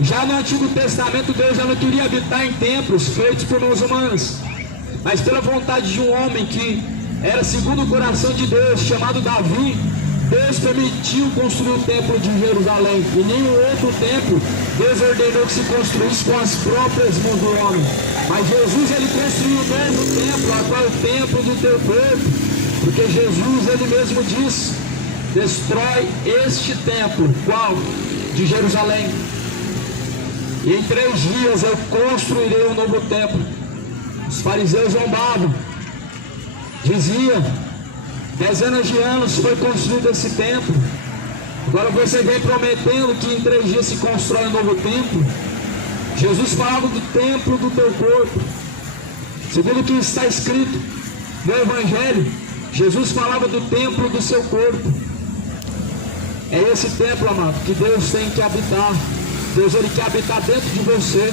Já no Antigo Testamento, Deus já não queria habitar em templos feitos por mãos humanas, mas pela vontade de um homem que era segundo o coração de Deus, chamado Davi, Deus permitiu construir o templo de Jerusalém, e nenhum outro templo Deus ordenou que se construísse com as próprias mãos do homem. Mas Jesus, ele construiu um novo templo, a qual é o templo do teu corpo, porque Jesus, ele mesmo disse: destrói este templo, qual? De Jerusalém, e em 3 dias eu construirei um novo templo. Os fariseus zombavam, diziam: dezenas de anos foi construído esse templo, agora você vem prometendo que em 3 dias se constrói um novo templo. Jesus falava do templo do teu corpo, segundo o que está escrito no Evangelho. Jesus falava do templo do seu corpo. É esse templo, amado, que Deus tem que habitar. Deus, ele quer habitar dentro de você.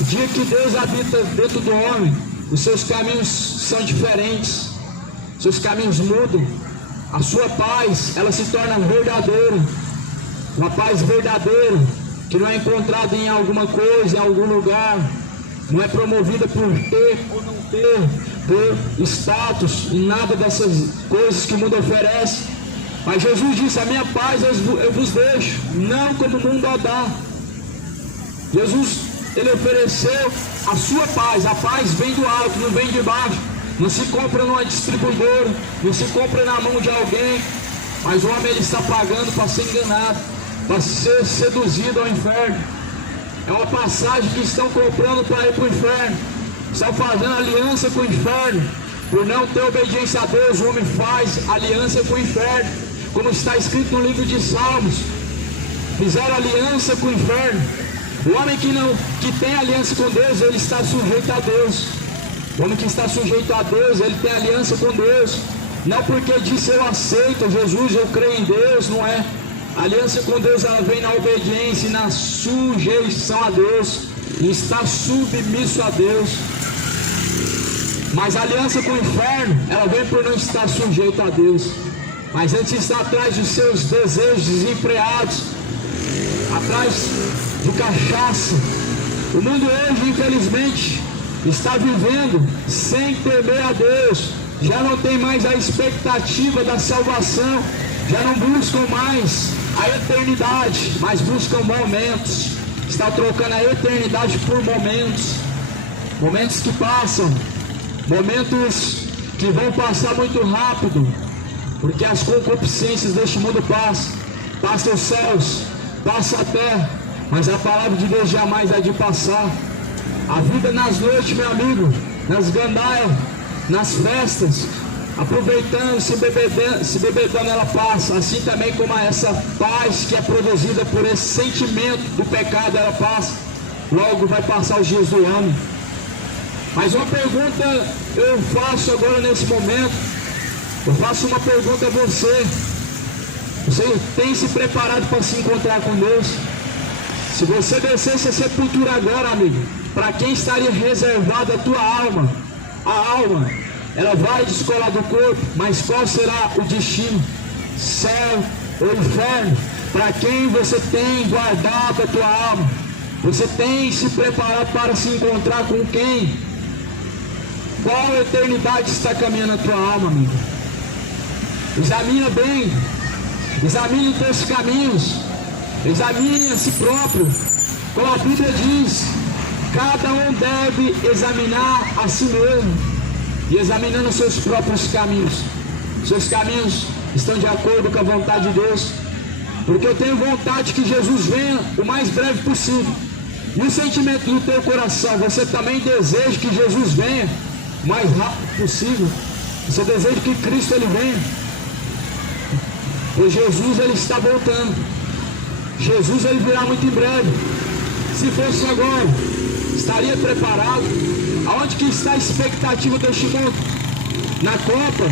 O dia que Deus habita dentro do homem, os seus caminhos são diferentes, seus caminhos mudam, a sua paz, ela se torna verdadeira, uma paz verdadeira, que não é encontrada em alguma coisa, em algum lugar, não é promovida por ter ou não ter, por status, e nada dessas coisas que o mundo oferece. Mas Jesus disse: a minha paz eu vos deixo, não como o mundo a dá. Jesus, ele ofereceu a sua paz. A paz vem do alto, não vem de baixo. Não se compra numa distribuidora, não se compra na mão de alguém. Mas o homem, ele está pagando para ser enganado, para ser seduzido ao inferno. É uma passagem que estão comprando para ir para o inferno. Estão fazendo aliança com o inferno. Por não ter obediência a Deus, o homem faz aliança com o inferno, como está escrito no livro de Salmos. Fizeram aliança com o inferno. O homem que tem aliança com Deus, ele está sujeito a Deus. O homem que está sujeito a Deus, ele tem aliança com Deus. Não porque ele disse: eu aceito Jesus, eu creio em Deus. Não é. A aliança com Deus, ela vem na obediência e na sujeição a Deus, e está submisso a Deus. Mas a aliança com o inferno, ela vem por não estar sujeito a Deus, mas antes está atrás dos seus desejos desenfreados, atrás de cachaça. O mundo hoje, infelizmente, está vivendo sem temer a Deus. Já não tem mais a expectativa da salvação, já não buscam mais a eternidade, mas buscam momentos. Está trocando a eternidade por momentos, momentos que passam, momentos que vão passar muito rápido, porque as concupiscências deste mundo passam os céus, passa a terra, mas a palavra de Deus jamais há de passar. A vida nas noites, meu amigo, nas gandaias, nas festas, aproveitando, se bebedando, ela passa. Assim também como essa paz que é produzida por esse sentimento do pecado, ela passa. Logo vai passar os dias do homem. Mas uma pergunta eu faço agora nesse momento. Eu faço uma pergunta a você. Você tem se preparado para se encontrar com Deus? Se você descesse a sepultura agora, amigo, para quem estaria reservada a tua alma? A alma, ela vai descolar do corpo, mas qual será o destino? Céu ou inferno? Para quem você tem guardado a tua alma? Você tem se preparado para se encontrar com quem? Qual eternidade está caminhando a tua alma, amigo? Examina bem, examine os teus caminhos, examine a si próprio. Como a Bíblia diz, cada um deve examinar a si mesmo. e examinando seus próprios caminhos. Seus caminhos estão de acordo com a vontade de Deus? Porque eu tenho vontade que Jesus venha o mais breve possível. E o sentimento do teu coração, você também deseja que Jesus venha o mais rápido possível? Você deseja que Cristo ele venha? Pois Jesus ele está voltando. Jesus ele virá muito em breve. Se fosse agora, estaria preparado? Aonde que está a expectativa deste mundo? Na Copa,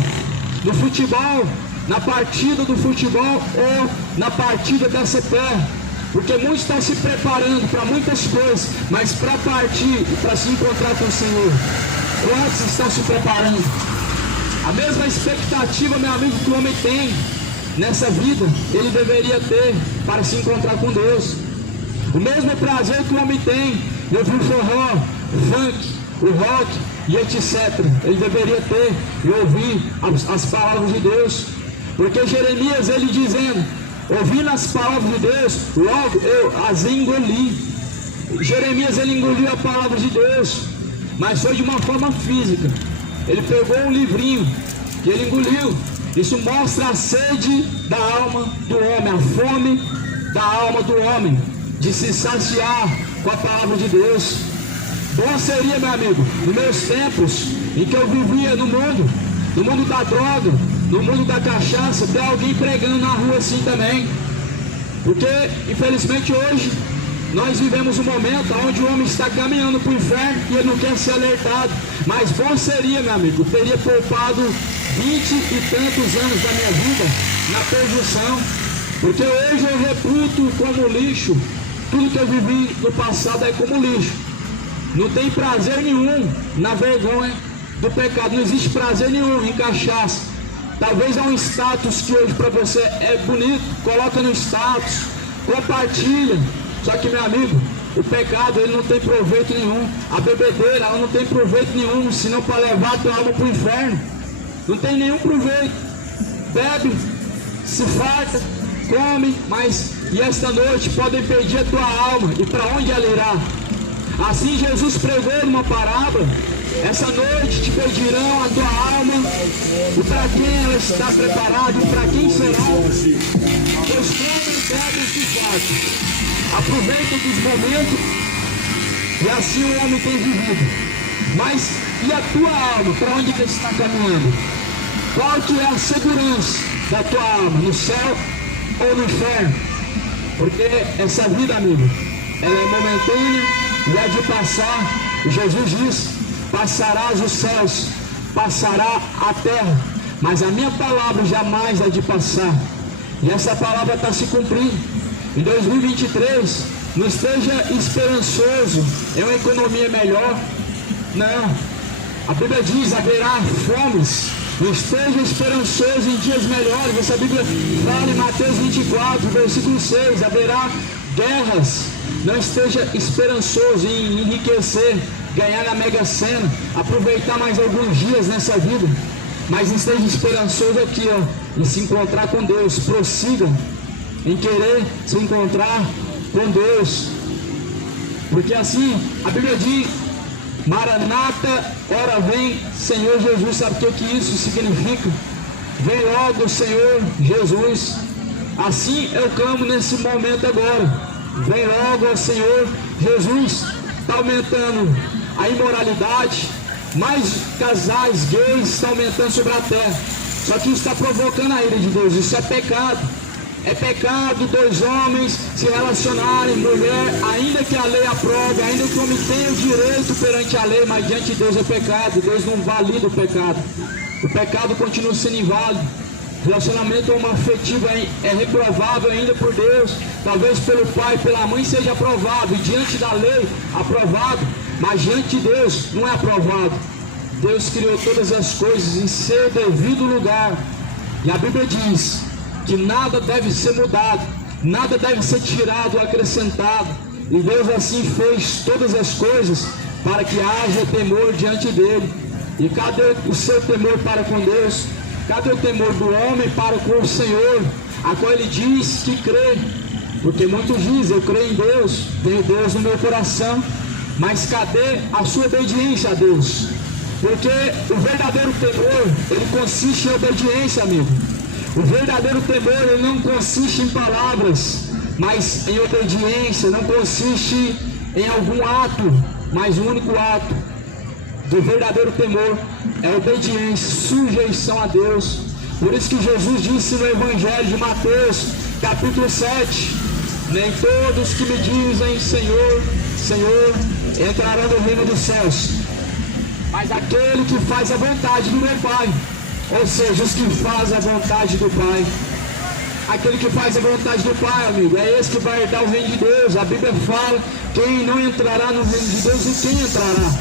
no futebol, na partida do futebol ou na partida dessa terra? Porque muitos estão se preparando para muitas coisas, mas para partir e para se encontrar com o Senhor, quantos estão se preparando? A mesma expectativa, meu amigo, que o homem tem nessa vida, ele deveria ter para se encontrar com Deus. O mesmo prazer que o homem tem de ouvir o forró, o funk, o rock e etc. Ele deveria ter e ouvir as palavras de Deus. Porque Jeremias, ele dizendo, ouvindo as palavras de Deus, logo eu as engoli. Jeremias, ele engoliu a palavra de Deus, mas foi de uma forma física. Ele pegou um livrinho e ele engoliu. Isso mostra a sede da alma do homem, a fome da alma do homem, de se saciar com a palavra de Deus. Bom seria, meu amigo, nos meus tempos em que eu vivia no mundo da droga, no mundo da cachaça, ter alguém pregando na rua assim também. Porque, infelizmente, hoje nós vivemos um momento onde o homem está caminhando para o inferno e ele não quer ser alertado. Mas bom seria, meu amigo, teria poupado 20 e tantos anos da minha vida na perdição. Porque hoje eu reputo como lixo. Tudo que eu vivi no passado é como lixo. Não tem prazer nenhum na vergonha do pecado. Não existe prazer nenhum em cachaça. Talvez há um status que hoje para você é bonito. Coloca no status, compartilha. Só que, meu amigo, o pecado ele não tem proveito nenhum. A bebedeira ela não tem proveito nenhum, senão para levar a tua alma para o inferno. Não tem nenhum proveito. Bebe, se farta, come, mas e esta noite podem perder a tua alma. E para onde ela irá? Assim Jesus pregou numa parábola. Essa noite te pedirão a tua alma. E para quem ela está preparada? E para quem será? Pois comem, bebem e se fartam. Aproveita dos momentos. E assim o homem tem vivido. Mas e a tua alma? Para onde você está caminhando? Qual que é a segurança da tua alma? No céu ou no inferno? Porque essa vida, amigo, ela é momentânea e é de passar. Jesus diz: passarás os céus, passará a terra, mas a minha palavra jamais é de passar. E essa palavra está se cumprindo. Em 2023, não esteja esperançoso em uma economia melhor. Não. A Bíblia diz: haverá fomes. Não esteja esperançoso em dias melhores. Essa Bíblia fala em Mateus 24, versículo 6. Haverá guerras. Não esteja esperançoso em enriquecer, ganhar na Mega Sena, aproveitar mais alguns dias nessa vida. Mas esteja esperançoso aqui, ó, em se encontrar com Deus. Prossiga em querer se encontrar com Deus. Porque assim, a Bíblia diz: Maranata, ora vem, Senhor Jesus. Sabe o que isso significa? Vem logo, Senhor Jesus. Assim eu clamo nesse momento agora. Vem logo, Senhor Jesus. Está aumentando a imoralidade. Mais casais gays estão aumentando sobre a terra. Só que isso está provocando a ira de Deus. Isso é pecado. É pecado dois homens se relacionarem, mulher, ainda que a lei aprove, ainda que o homem tenha o direito perante a lei, mas diante de Deus é pecado. Deus não valida o pecado. O pecado continua sendo inválido. Relacionamento homoafetivo é reprovável ainda por Deus. Talvez pelo pai, pela mãe seja aprovado, e diante da lei aprovado, mas diante de Deus não é aprovado. Deus criou todas as coisas em seu devido lugar. E a Bíblia diz que nada deve ser mudado, nada deve ser tirado ou acrescentado. E Deus assim fez todas as coisas para que haja temor diante dele. E cadê o seu temor para com Deus? Cadê o temor do homem para com o Senhor, a qual ele diz que crê? Porque muitos dizem: eu creio em Deus, tenho Deus no meu coração. Mas cadê a sua obediência a Deus? Porque o verdadeiro temor, ele consiste em obediência, amigo. O verdadeiro temor, ele não consiste em palavras, mas em obediência. Não consiste em algum ato, mas o único ato do verdadeiro temor é obediência, sujeição a Deus. Por isso que Jesus disse no Evangelho de Mateus, capítulo 7, nem todos que me dizem Senhor, Senhor, entrarão no reino dos céus, mas aquele que faz a vontade do meu Pai. Ou seja, os que fazem a vontade do Pai. Aquele que faz a vontade do Pai, amigo, é esse que vai herdar o reino de Deus. A Bíblia fala, quem não entrará no reino de Deus e quem entrará.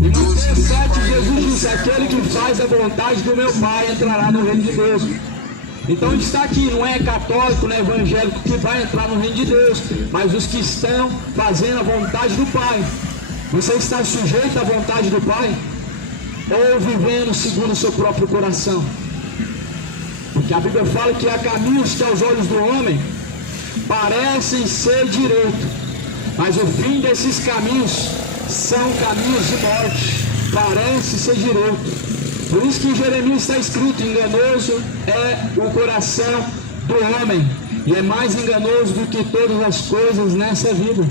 Em Mateus 7, Jesus disse, aquele que faz a vontade do meu Pai entrará no reino de Deus. Então está aqui, não é católico, não é evangélico que vai entrar no reino de Deus, mas os que estão fazendo a vontade do Pai. Você está sujeito à vontade do Pai? Ou vivendo segundo o seu próprio coração? Porque a Bíblia fala que há caminhos que aos olhos do homem parecem ser direito, mas o fim desses caminhos são caminhos de morte. Parece ser direito. Por isso que em Jeremias está escrito, enganoso é o coração do homem, e é mais enganoso do que todas as coisas nessa vida.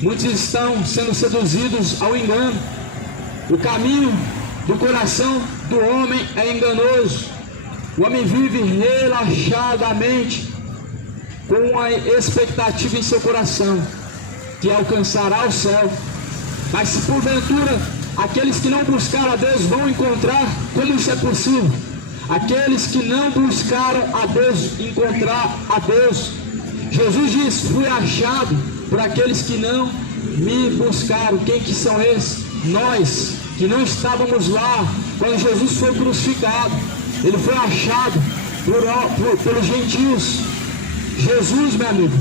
Muitos estão sendo seduzidos ao engano. O caminho do coração do homem é enganoso. O homem vive relaxadamente, com uma expectativa em seu coração, que alcançará o céu. Mas se porventura aqueles que não buscaram a Deus vão encontrar, como isso é possível? Aqueles que não buscaram a Deus, encontrar a Deus. Jesus diz, fui achado por aqueles que não me buscaram. Quem que são esses? Nós, que não estávamos lá quando Jesus foi crucificado. Ele foi achado pelos gentios. Jesus, meu amigo,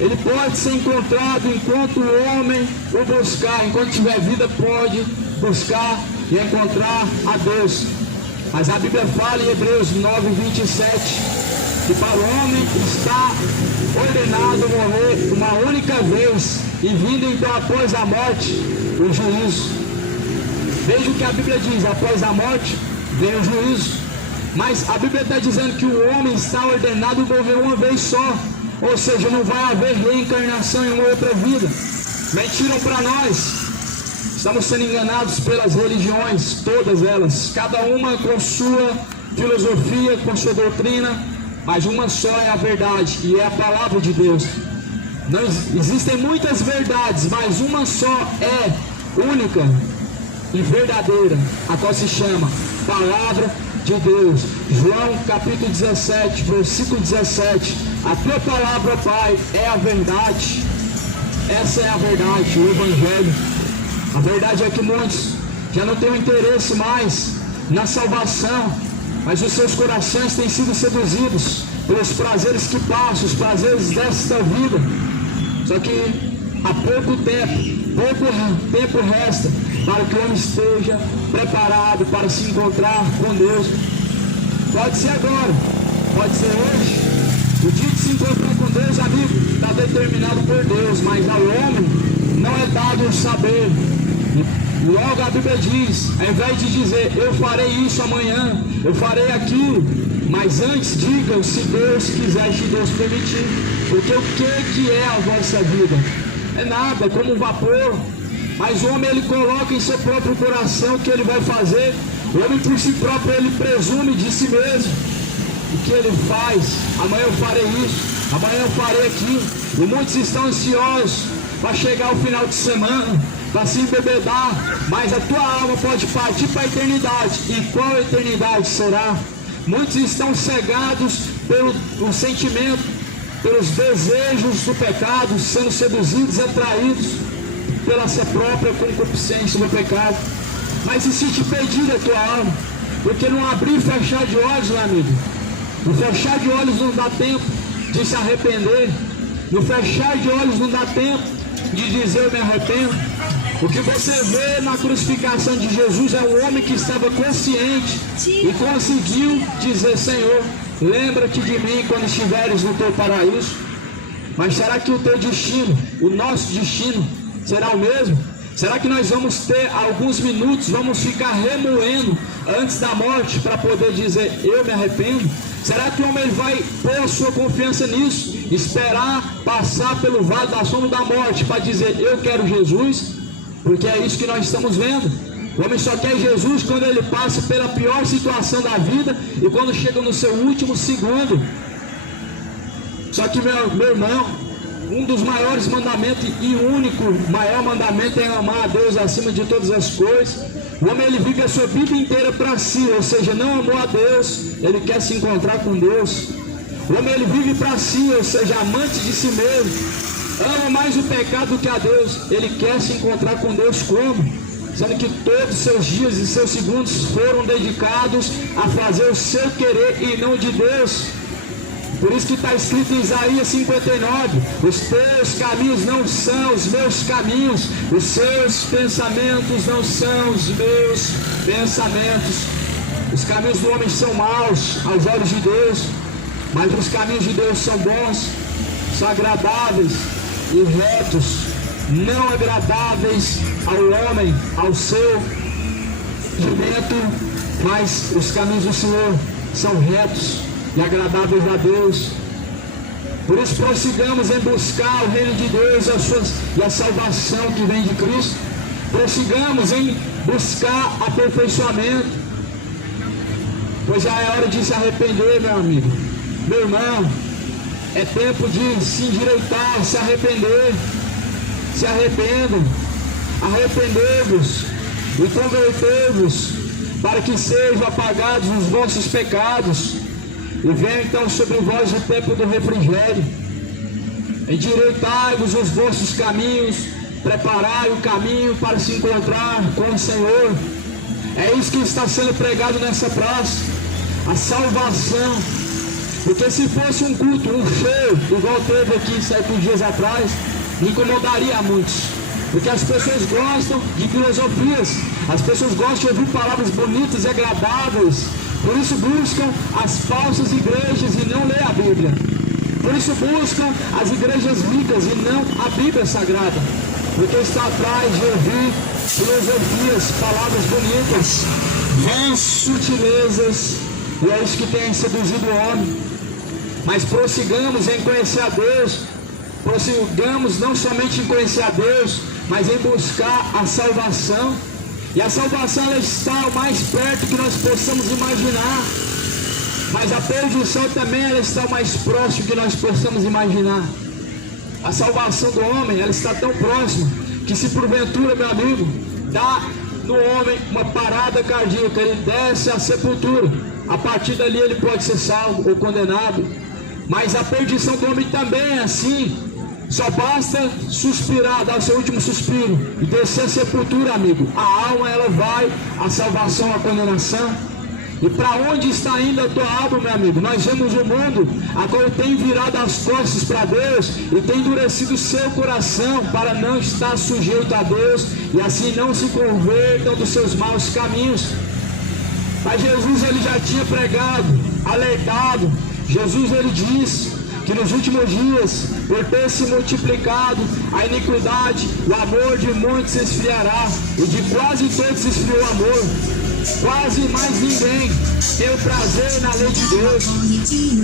ele pode ser encontrado enquanto o homem o buscar. Enquanto tiver vida, pode buscar e encontrar a Deus. Mas a Bíblia fala em Hebreus 9:27 que para o homem está ordenado morrer uma única vez, e vindo então após a morte o juízo. Veja o que a Bíblia diz: após a morte vem o juízo. Mas a Bíblia está dizendo que o homem está ordenado morrer uma vez só, ou seja, não vai haver reencarnação em uma outra vida. Mentiram para nós. Estamos sendo enganados pelas religiões, todas elas, cada uma com sua filosofia, com sua doutrina, mas uma só é a verdade, e é a palavra de Deus. Não existem muitas verdades, mas uma só é única e verdadeira, a qual se chama palavra de Deus. João capítulo 17, versículo 17: a tua palavra, Pai, é a verdade. Essa é a verdade, o Evangelho. A verdade é que muitos já não têm interesse mais na salvação, mas os seus corações têm sido seduzidos pelos prazeres que passam, os prazeres desta vida. Só que há pouco tempo resta para que o homem esteja preparado para se encontrar com Deus. Pode ser agora, pode ser hoje. O dia de se encontrar com Deus, amigo, está determinado por Deus, mas ao homem não é dado o saber. Logo a Bíblia diz, ao invés de dizer, eu farei isso amanhã, eu farei aquilo, mas antes digam, se Deus quiser, se Deus permitir. Porque o que é a vossa vida? É nada, é como um vapor. Mas o homem, ele coloca em seu próprio coração o que ele vai fazer. O homem por si próprio, ele presume de si mesmo o que ele faz. Amanhã eu farei isso, amanhã eu farei aquilo. E muitos estão ansiosos para chegar o final de semana, para se embebedar, mas a tua alma pode partir para a eternidade. E qual eternidade será? Muitos estão cegados pelo sentimento, pelos desejos do pecado, sendo seduzidos e atraídos pela sua própria concupiscência do pecado. Mas e se te pedir a tua alma? Porque não abrir e fechar de olhos, meu amigo. No fechar de olhos não dá tempo de se arrepender. No fechar de olhos não dá tempo de dizer eu me arrependo. O que você vê na crucificação de Jesus é um homem que estava consciente e conseguiu dizer, Senhor, lembra-te de mim quando estiveres no teu paraíso. Mas será que o teu destino, o nosso destino, será o mesmo? Será que nós vamos ter alguns minutos, vamos ficar remoendo antes da morte para poder dizer, eu me arrependo? Será que o homem vai pôr a sua confiança nisso? Esperar passar pelo vale da sombra da morte para dizer, eu quero Jesus? Porque é isso que nós estamos vendo. O homem só quer Jesus quando ele passa pela pior situação da vida e quando chega no seu último segundo. Só que, meu irmão, um dos maiores mandamentos e único maior mandamento é amar a Deus acima de todas as coisas. O homem, ele vive a sua vida inteira para si, ou seja, não amou a Deus, ele quer se encontrar com Deus. O homem, ele vive para si, ou seja, amante de si mesmo, ama mais o pecado do que a Deus, ele quer se encontrar com Deus como? Sendo que todos os seus dias e seus segundos foram dedicados a fazer o seu querer e não de Deus. Por isso que está escrito em Isaías 59, os teus caminhos não são os meus caminhos, os seus pensamentos não são os meus pensamentos. Os caminhos do homem são maus aos olhos de Deus, mas os caminhos de Deus são bons, são agradáveis e retos, não agradáveis ao homem, ao seu entendimento, mas os caminhos do Senhor são retos e agradáveis a Deus. Por isso prossigamos em buscar o reino de Deus e a salvação que vem de Cristo. Prossigamos em buscar aperfeiçoamento, pois já é hora de se arrepender, meu amigo, meu irmão. É tempo de se endireitar, se arrepender. Se arrependam, arrependei-vos e convertei-vos, para que sejam apagados os vossos pecados, e venha então sobre vós o tempo do refrigério. Endireitai-vos os vossos caminhos, preparai o caminho para se encontrar com o Senhor. É isso que está sendo pregado nessa praça, a salvação. Porque se fosse um culto, um show, igual teve aqui 7 dias atrás, incomodaria a muitos, porque as pessoas gostam de filosofias, as pessoas gostam de ouvir palavras bonitas e agradáveis, por isso buscam as falsas igrejas e não lê a Bíblia, por isso buscam as igrejas ricas e não a Bíblia Sagrada, porque está atrás de ouvir filosofias, palavras bonitas, vãs sutilezas, e é isso que tem seduzido o homem. Mas prossigamos em conhecer a Deus, prossigamos não somente em conhecer a Deus, mas em buscar a salvação. E a salvação, ela está o mais perto que nós possamos imaginar, mas a perdição também, ela está o mais próximo que nós possamos imaginar. A salvação do homem, ela está tão próxima, que se porventura, meu amigo, dá no homem uma parada cardíaca, ele desce à sepultura, a partir dali ele pode ser salvo ou condenado. Mas a perdição do homem também é assim. Só basta suspirar, dar o seu último suspiro e descer a sepultura, amigo. A alma, ela vai à salvação, à condenação. E para onde está indo a tua alma, meu amigo? Nós vemos o mundo agora tem virado as costas para Deus e tem endurecido o seu coração para não estar sujeito a Deus e assim não se convertam dos seus maus caminhos. Mas Jesus, ele já tinha pregado, alertado. Jesus, ele disse que nos últimos dias, por ter se multiplicado a iniquidade, o amor de muitos se esfriará, e de quase todos se esfriou o amor. Quase mais ninguém tem o prazer na lei de Deus.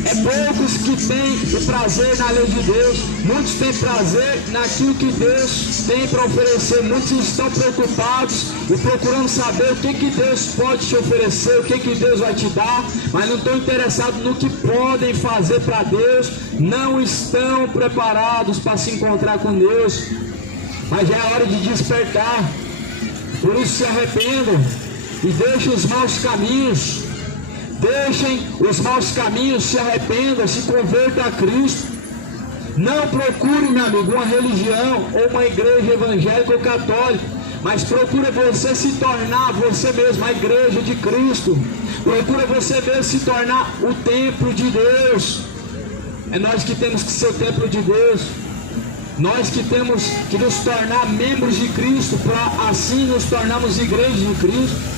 É poucos que têm o prazer na lei de Deus. Muitos têm prazer naquilo que Deus tem para oferecer. Muitos estão preocupados e procurando saber o que Deus pode te oferecer, o que Deus vai te dar, mas não estão interessados no que podem fazer para Deus. Não estão preparados para se encontrar com Deus. Mas já é hora de despertar. Por isso se arrependam e deixem os maus caminhos. Deixem os maus caminhos, se arrependam, se convertam a Cristo. Não procure, meu amigo, uma religião ou uma igreja evangélica ou católica, mas procura você se tornar você mesmo a igreja de Cristo. Procura você mesmo se tornar o templo de Deus. É nós que temos que ser o templo de Deus. Nós que temos que nos tornar membros de Cristo, para assim nos tornarmos igreja de Cristo.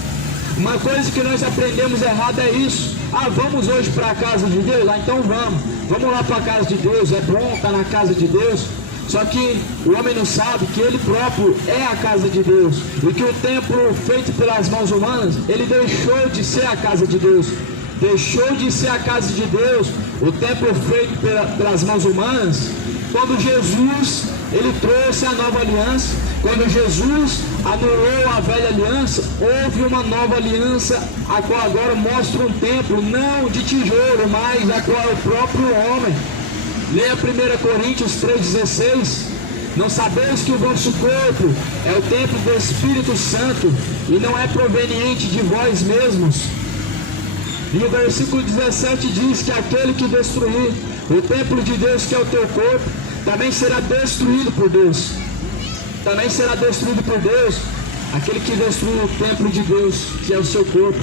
Uma coisa que nós aprendemos errado é isso. Vamos hoje para a casa de Deus? Então vamos lá para a casa de Deus, é bom estar na casa de Deus. Só que o homem não sabe que ele próprio é a casa de Deus, e que o templo feito pelas mãos humanas, ele deixou de ser a casa de Deus. Deixou de ser a casa de Deus, o templo feito pelas mãos humanas, quando Jesus, ele trouxe a nova aliança. Quando Jesus anulou a velha aliança, houve uma nova aliança, a qual agora mostra um templo, não de tijolo, mas a qual é o próprio homem. Leia 1 Coríntios 3,16. Não sabeis que o vosso corpo é o templo do Espírito Santo, e não é proveniente de vós mesmos. E o versículo 17 diz que aquele que destruir o templo de Deus, que é o teu corpo, também será destruído por Deus. Também será destruído por Deus aquele que destruir o templo de Deus, que é o seu corpo.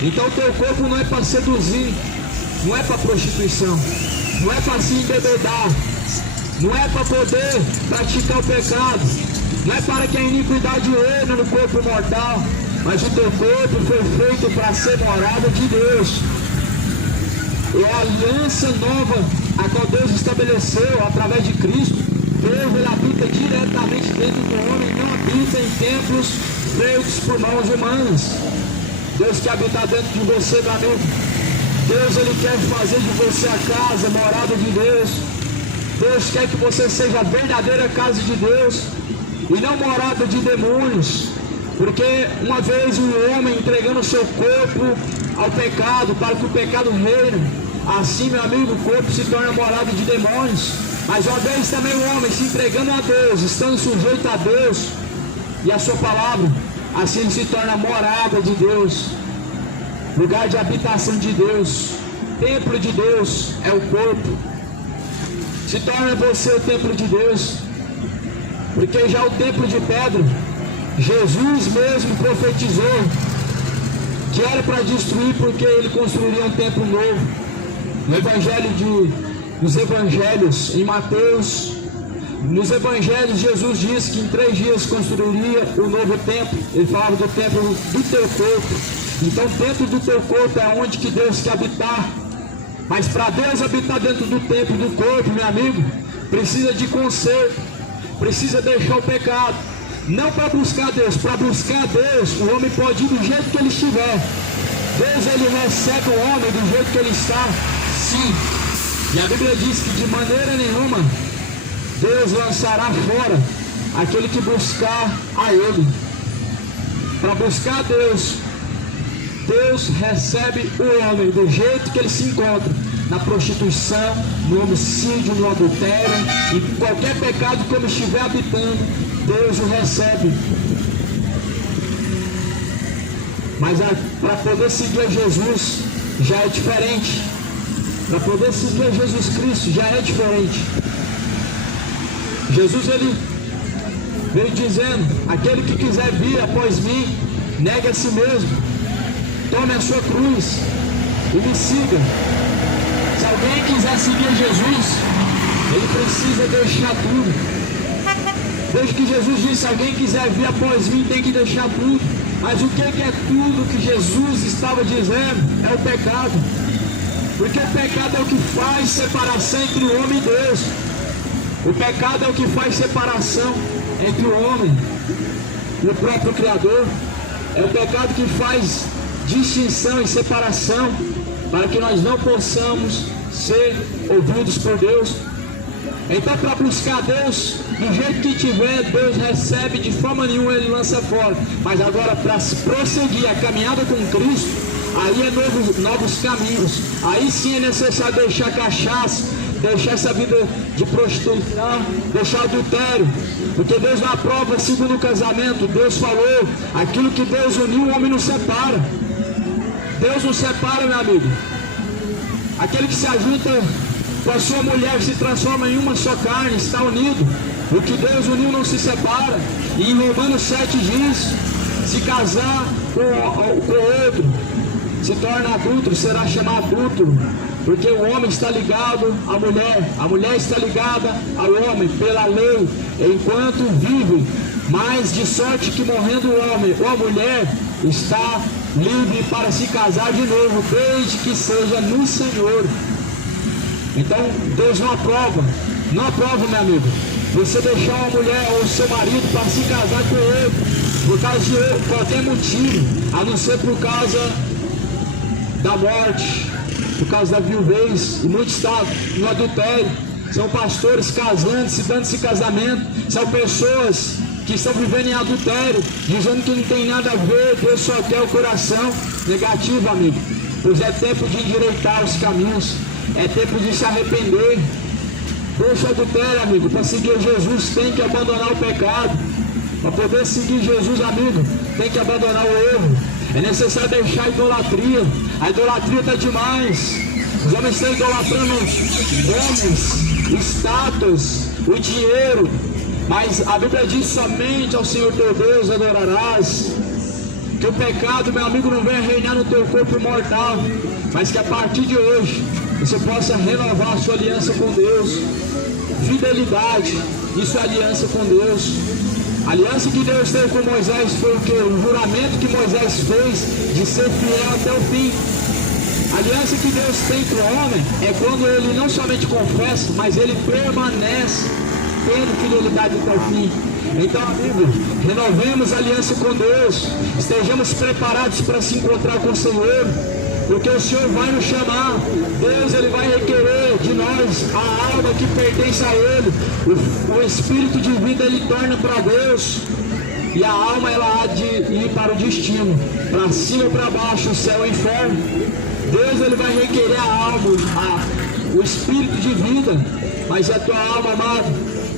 Então o teu corpo não é para seduzir, não é para prostituição, não é para se embebedar, não é para poder praticar o pecado, não é para que a iniquidade reine no corpo mortal, mas o teu corpo foi feito para ser morada de Deus. É a aliança nova a qual Deus estabeleceu através de Cristo. Deus, ele habita diretamente dentro do homem, não habita em templos feitos por mãos humanas. Deus quer habitar dentro de você, meu amigo. Deus, ele quer fazer de você a casa, morada de Deus. Deus quer que você seja a verdadeira casa de Deus e não morada de demônios. Porque uma vez o homem entregando o seu corpo ao pecado, para que o pecado reine, assim, meu amigo, o corpo se torna morada de demônios. Mas uma vez também o homem se entregando a Deus, estando sujeito a Deus e a sua palavra, assim ele se torna morada de Deus, lugar de habitação de Deus, templo de Deus é o corpo. Se torna você o templo de Deus, porque já o templo de pedra, Jesus mesmo profetizou que era para destruir, porque ele construiria um templo novo. No Evangelho nos Evangelhos, em Mateus, nos Evangelhos, Jesus disse que em 3 dias construiria o novo templo. Ele falava do templo do teu corpo. Então, dentro do teu corpo é onde que Deus quer habitar. Mas para Deus habitar dentro do templo do corpo, meu amigo, precisa de conserto, precisa deixar o pecado. Não para buscar Deus, para buscar Deus, o homem pode ir do jeito que ele estiver. Deus, ele recebe o homem do jeito que ele está, sim. E a Bíblia diz que de maneira nenhuma Deus lançará fora aquele que buscar a Ele. Para buscar Deus, Deus recebe o homem do jeito que ele se encontra, na prostituição, no homicídio, no adultério, e qualquer pecado que ele estiver habitando, Deus o recebe. Mas para poder seguir a Jesus já é diferente. Para poder seguir a Jesus Cristo já é diferente. Jesus, ele veio dizendo: aquele que quiser vir após mim, negue a si mesmo, tome a sua cruz e me siga. Se alguém quiser seguir Jesus, ele precisa deixar tudo. Veja que Jesus disse: se alguém quiser vir após mim, tem que deixar tudo. Mas o que é tudo que Jesus estava dizendo? É o pecado. Porque o pecado é o que faz separação entre o homem e Deus. O pecado é o que faz separação entre o homem e o próprio Criador. É o pecado que faz distinção e separação, para que nós não possamos ser ouvidos por Deus. Então, para buscar Deus, do jeito que tiver, Deus recebe, de forma nenhuma ele lança fora. Mas agora, para prosseguir a caminhada com Cristo, aí é novos caminhos. Aí sim é necessário deixar cachaça, deixar essa vida de prostituição, deixar adultério. Porque Deus não aprova segundo o casamento. Deus falou: aquilo que Deus uniu, o homem não separa. Deus não separa, meu amigo. Aquele que se ajunta com a sua mulher, se transforma em uma só carne, está unido. O que Deus uniu não se separa. E em Romanos 7 diz: se casar com outro, se torna adúltero, será chamado adúltero. Porque o homem está ligado à mulher, a mulher está ligada ao homem pela lei, enquanto vive. Mas de sorte que morrendo o homem ou a mulher, está livre para se casar de novo, desde que seja no Senhor. Então Deus não aprova, meu amigo, você deixar uma mulher ou seu marido para se casar com ele, por causa de qualquer motivo, a não ser por causa da morte, por causa da viuvez, e muitos estão no adultério, são pastores casando, se dando esse casamento, são pessoas que estão vivendo em adultério, dizendo que não tem nada a ver, Deus só quer o coração negativo, amigo. Pois é tempo de endireitar os caminhos, é tempo de se arrepender. Deixa o adultério, amigo. Para seguir Jesus tem que abandonar o pecado. Para poder seguir Jesus, amigo, tem que abandonar o erro. É necessário deixar a idolatria. A idolatria está demais. Os homens estão idolatrando homens, status, o dinheiro. Mas a Bíblia diz: somente ao Senhor teu Deus adorarás. Que o pecado, meu amigo, não venha reinar no teu corpo mortal, mas que a partir de hoje você possa renovar a sua aliança com Deus. Fidelidade, isso é aliança com Deus. A aliança que Deus teve com Moisés foi o que? O juramento que Moisés fez de ser fiel até o fim. A aliança que Deus tem com o homem é quando ele não somente confessa, mas ele permanece tendo fidelidade até o fim. Então, amigo, renovemos a aliança com Deus, estejamos preparados para se encontrar com o Senhor, porque o Senhor vai nos chamar. Deus, ele vai requerer de nós a alma que pertence a Ele, o espírito de vida ele torna para Deus, e a alma ela há de ir para o destino, para cima ou para baixo, o céu e o inferno. Deus, ele vai requerer a alma, o espírito de vida, mas a tua alma, amado,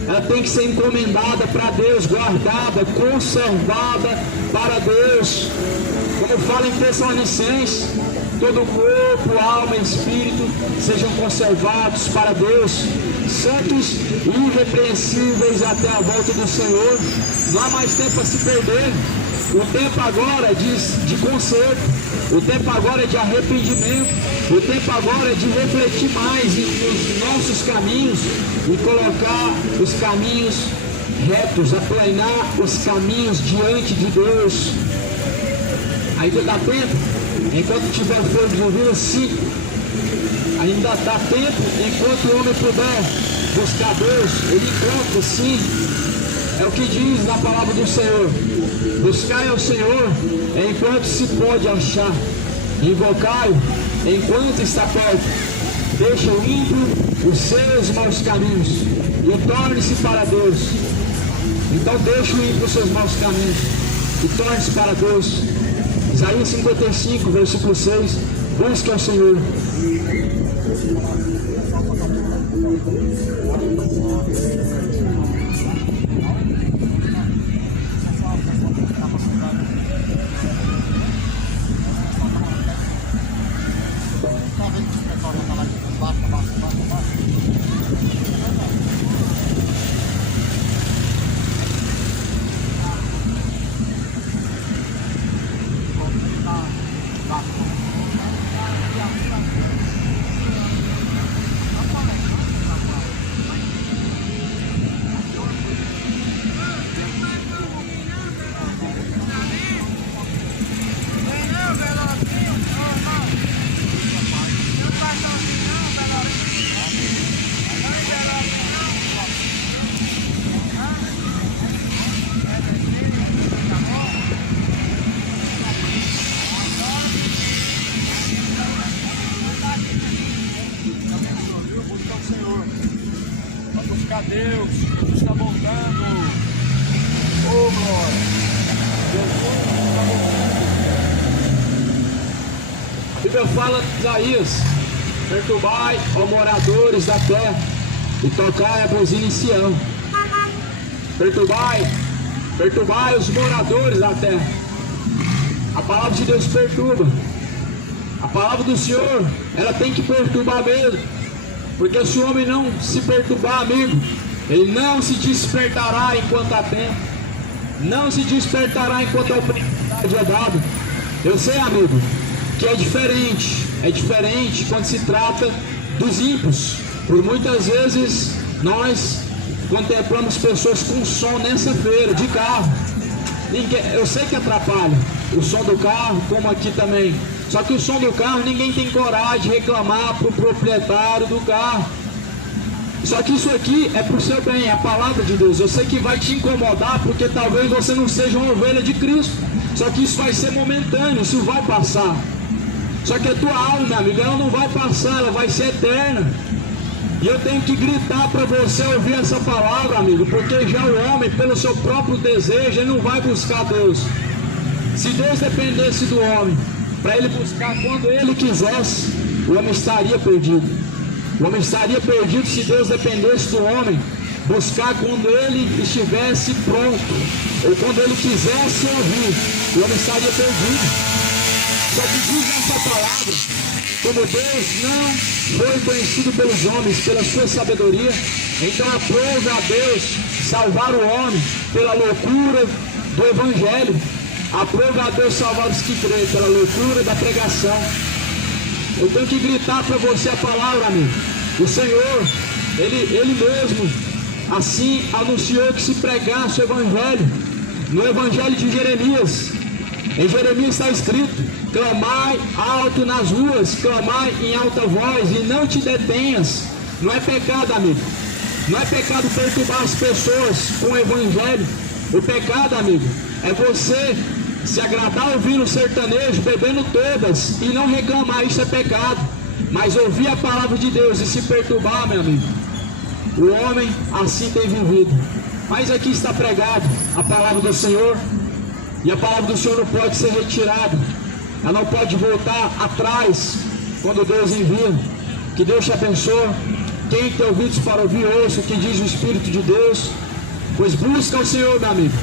ela tem que ser encomendada para Deus, guardada, conservada para Deus. Como fala em Tessalonicenses, todo o corpo, alma e espírito sejam conservados para Deus, santos e irrepreensíveis até a volta do Senhor. Não há mais tempo a se perder. O tempo agora é de conserto, o tempo agora é de arrependimento, o tempo agora é de refletir mais nos nossos caminhos e colocar os caminhos retos, aplanar os caminhos diante de Deus. Ainda dá tempo, enquanto tiver fogo de ouvido, sim. Ainda dá tempo, enquanto o homem puder buscar Deus, ele encontra, sim. É o que diz na palavra do Senhor: buscai ao Senhor enquanto se pode achar, invocai-o enquanto está perto. Deixa o ímpio os seus maus caminhos e torne-se para Deus. Então deixa o ímpio os seus maus caminhos e torne-se para Deus. Isaías 55, versículo 6. Busque ao Senhor. Deus, Jesus está voltando. Oh, glória. Jesus está voltando. A Bíblia fala em Isaías: perturbai, ó moradores da terra, e tocai a buzina em Sião. Perturbai os moradores da terra. A palavra de Deus perturba. A palavra do Senhor, ela tem que perturbar mesmo. Porque se o homem não se perturbar, amigo, ele não se despertará enquanto há tempo. Não se despertará enquanto a oportunidade é dada. Eu sei, amigo, que é diferente. É diferente quando se trata dos ímpios. Por muitas vezes nós contemplamos pessoas com som nessa feira de carro. Eu sei que atrapalha o som do carro, como aqui também. Só que o som do carro, ninguém tem coragem de reclamar para o proprietário do carro. Só que isso aqui é pro seu bem, é a palavra de Deus. Eu sei que vai te incomodar, porque talvez você não seja uma ovelha de Cristo. Só que isso vai ser momentâneo, isso vai passar. Só que a tua alma, meu amigo, ela não vai passar, ela vai ser eterna. E eu tenho que gritar para você ouvir essa palavra, amigo, porque já o homem, pelo seu próprio desejo, ele não vai buscar Deus. Se Deus dependesse do homem, para ele buscar quando ele quisesse, o homem estaria perdido. O homem estaria perdido se Deus dependesse do homem buscar quando ele estivesse pronto, ou quando ele quisesse ouvir. O homem estaria perdido. Só que diz essa palavra, como Deus não foi conhecido pelos homens, pela sua sabedoria, então aprova a Deus salvar o homem pela loucura do Evangelho. Aprova a Deus salvar os que creem pela loucura da pregação. Eu tenho que gritar para você a palavra, amigo. O Senhor, Ele mesmo, assim anunciou que se pregasse o Evangelho. No Evangelho de Jeremias, em Jeremias está escrito: clamai alto nas ruas, clamai em alta voz e não te detenhas. Não é pecado, amigo. Não é pecado perturbar as pessoas com o Evangelho. O pecado, amigo, é você se agradar ouvindo o sertanejo, bebendo todas e não reclamar. Isso é pecado. Mas ouvir a palavra de Deus e se perturbar, meu amigo, o homem assim tem vivido. Mas aqui está pregado a palavra do Senhor, e a palavra do Senhor não pode ser retirada, ela não pode voltar atrás quando Deus envia. Que Deus te abençoe. Quem tem ouvidos para ouvir, ouça o que diz o Espírito de Deus. Pois busca o Senhor, meu amigo.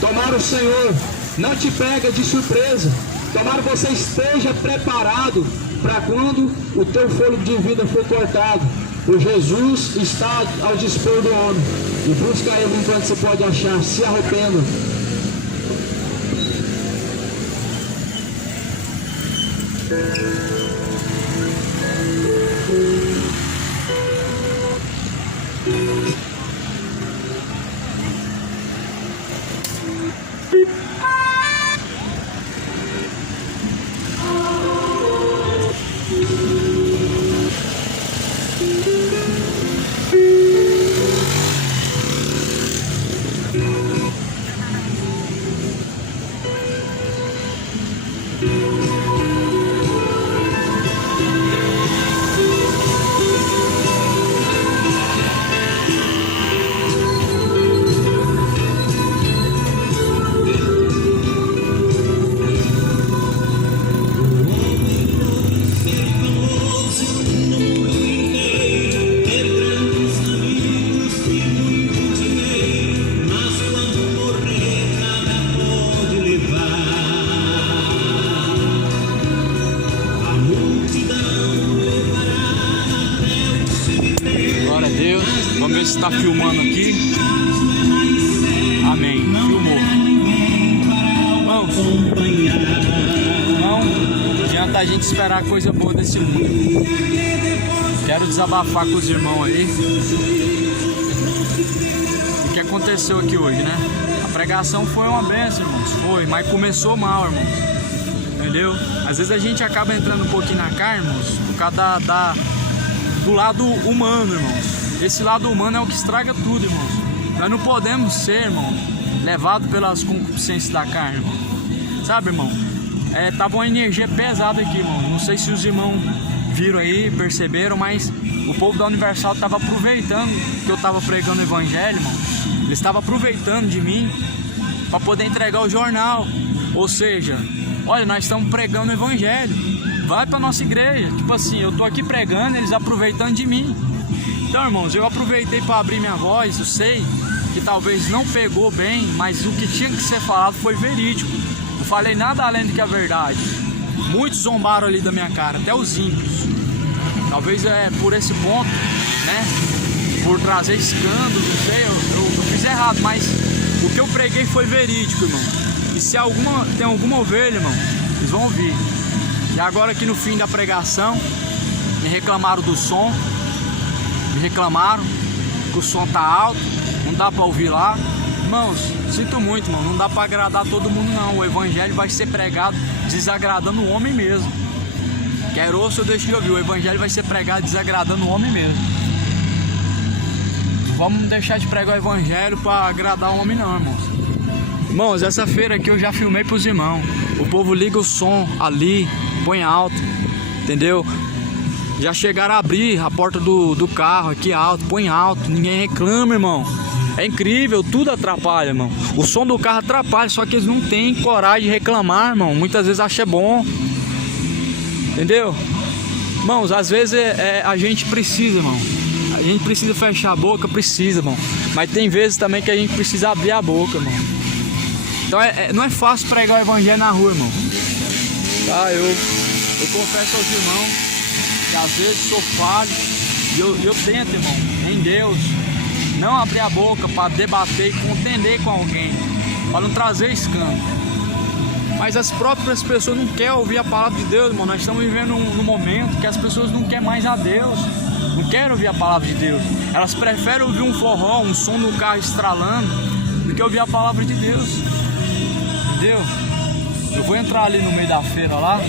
Tomara o Senhor não te pega de surpresa. Tomara você esteja preparado para quando o teu fôlego de vida for cortado. Pois Jesus está ao dispor do homem. E busca Ele enquanto você pode achar. Se arrependa. Vamos ver se está filmando aqui. Amém. Filmou. Irmãos, não adianta a gente esperar coisa boa desse mundo. Quero desabafar com os irmãos aí o que aconteceu aqui hoje, né? A pregação foi uma bênção, irmãos. Foi, mas começou mal, irmãos. Entendeu? Às vezes a gente acaba entrando um pouquinho na carne, irmãos, por causa do lado humano, irmãos. Esse lado humano é o que estraga tudo, irmãos. Nós não podemos ser, irmão, levados pelas concupiscências da carne, irmão. Sabe, irmão? Tava uma energia pesada aqui, irmão. Não sei se os irmãos viram aí, perceberam, mas o povo da Universal estava aproveitando que eu estava pregando o Evangelho, irmão. Eles estavam aproveitando de mim para poder entregar o jornal. Ou seja, olha, nós estamos pregando o Evangelho. Vai para nossa igreja. Tipo assim, eu tô aqui pregando, eles aproveitando de mim. Então, irmãos, eu aproveitei para abrir minha voz. Eu sei que talvez não pegou bem, mas o que tinha que ser falado foi verídico. Não falei nada além do que a verdade. Muitos zombaram ali da minha cara, até os ímpios. Talvez por esse ponto, né? Por trazer escândalo, não sei, eu fiz errado, mas o que eu preguei foi verídico, irmão. E se tem alguma ovelha, irmão, eles vão ouvir. E agora aqui no fim da pregação, me reclamaram do som. Me reclamaram que o som tá alto, não dá para ouvir lá. Irmãos, sinto muito, irmão, não dá para agradar todo mundo não. O Evangelho vai ser pregado desagradando o homem mesmo. Quer ouça ou deixe de ouvir, o Evangelho vai ser pregado desagradando o homem mesmo. vamos deixar de pregar o evangelho para agradar o homem não, irmãos. Irmãos, essa feira aqui eu já filmei pros irmãos. O povo liga o som ali, põe alto, entendeu? Já chegaram a abrir a porta do carro aqui alto, põe alto, ninguém reclama, irmão. É incrível, tudo atrapalha, irmão. O som do carro atrapalha, só que eles não têm coragem de reclamar, irmão. Muitas vezes acham bom, entendeu? Irmãos, às vezes a gente precisa, irmão. A gente precisa fechar a boca, precisa, irmão. Mas tem vezes também que a gente precisa abrir a boca, irmão. Então não é fácil pregar o evangelho na rua, irmão. Tá, eu confesso aos irmãos que às vezes sou falho e eu tento, irmão, em Deus, não abrir a boca para debater e contender com alguém, para não trazer escândalo. Mas as próprias pessoas não querem ouvir a palavra de Deus, irmão. Nós estamos vivendo num momento que as pessoas não querem mais a Deus, não querem ouvir a palavra de Deus. Elas preferem ouvir um forró, um som do carro estralando, do que ouvir a palavra de Deus. Entendeu? Eu vou entrar ali no meio da feira lá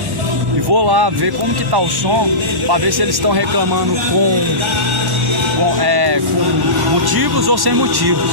e vou lá ver como que tá o som, para ver se eles estão reclamando com motivos ou sem motivos.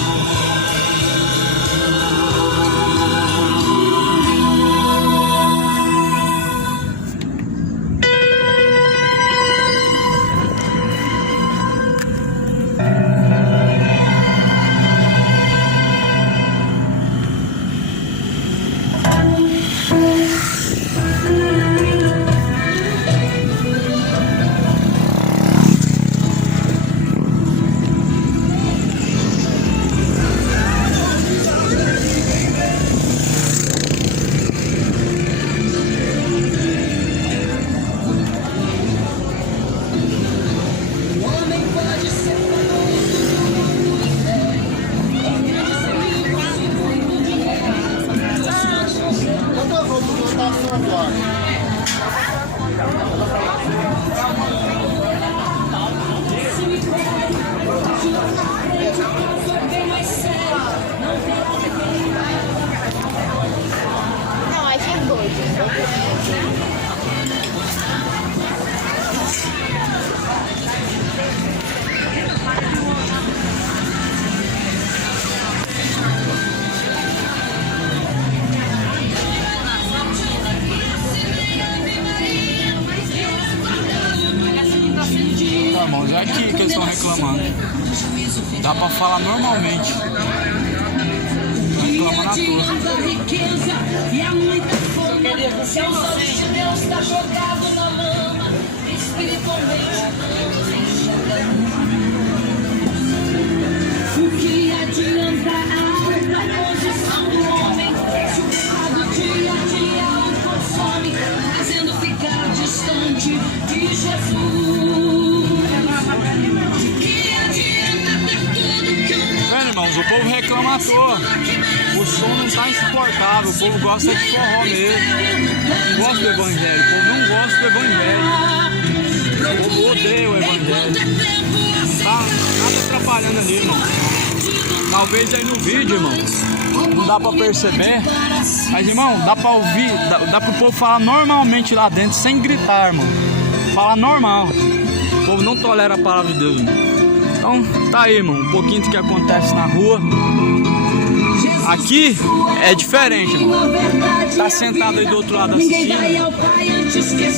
Não, aqui é doido. Irmãos, é aqui que eles estão reclamando. Dá pra falar normalmente. Reclamando à O que adianta a posição do homem? Se o pecado dia a dia o consome, fazendo ficar distante de Jesus. Irmãos, o povo reclama à toa. O som não está insuportável. O povo gosta de forró mesmo. Não gosta do evangelho. O povo não gosta do evangelho. O povo odeia o evangelho. Tá nada atrapalhando ali, irmão. Talvez aí no vídeo, irmão, não dá pra perceber. Mas, irmão, dá pra ouvir. Dá pro povo falar normalmente lá dentro, sem gritar, irmão. Falar normal. O povo não tolera a palavra de Deus, irmão. Então, tá aí, irmão, um pouquinho do que acontece na rua. Aqui é diferente, irmão. Tá sentado aí do outro lado assistindo,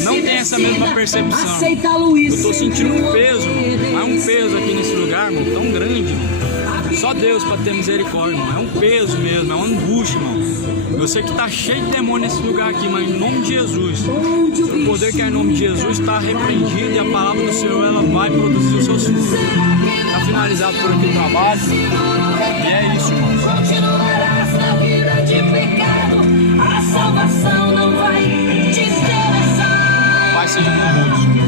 não tem essa mesma percepção. Eu tô sentindo um peso, irmão. Há um peso aqui nesse lugar, irmão, tão grande, irmão. Só Deus pra ter misericórdia, irmão. É um peso mesmo, é uma angústia, irmão. Eu sei que tá cheio de demônio nesse lugar aqui, mas em nome de Jesus, o poder que é em nome de Jesus está repreendido e a palavra do Senhor, ela vai produzir os seus frutos. Tá finalizado por aqui o trabalho. E é isso, irmãos. Continuarás na vida de pecado, a salvação não vai te interessar. Pai seja convosco.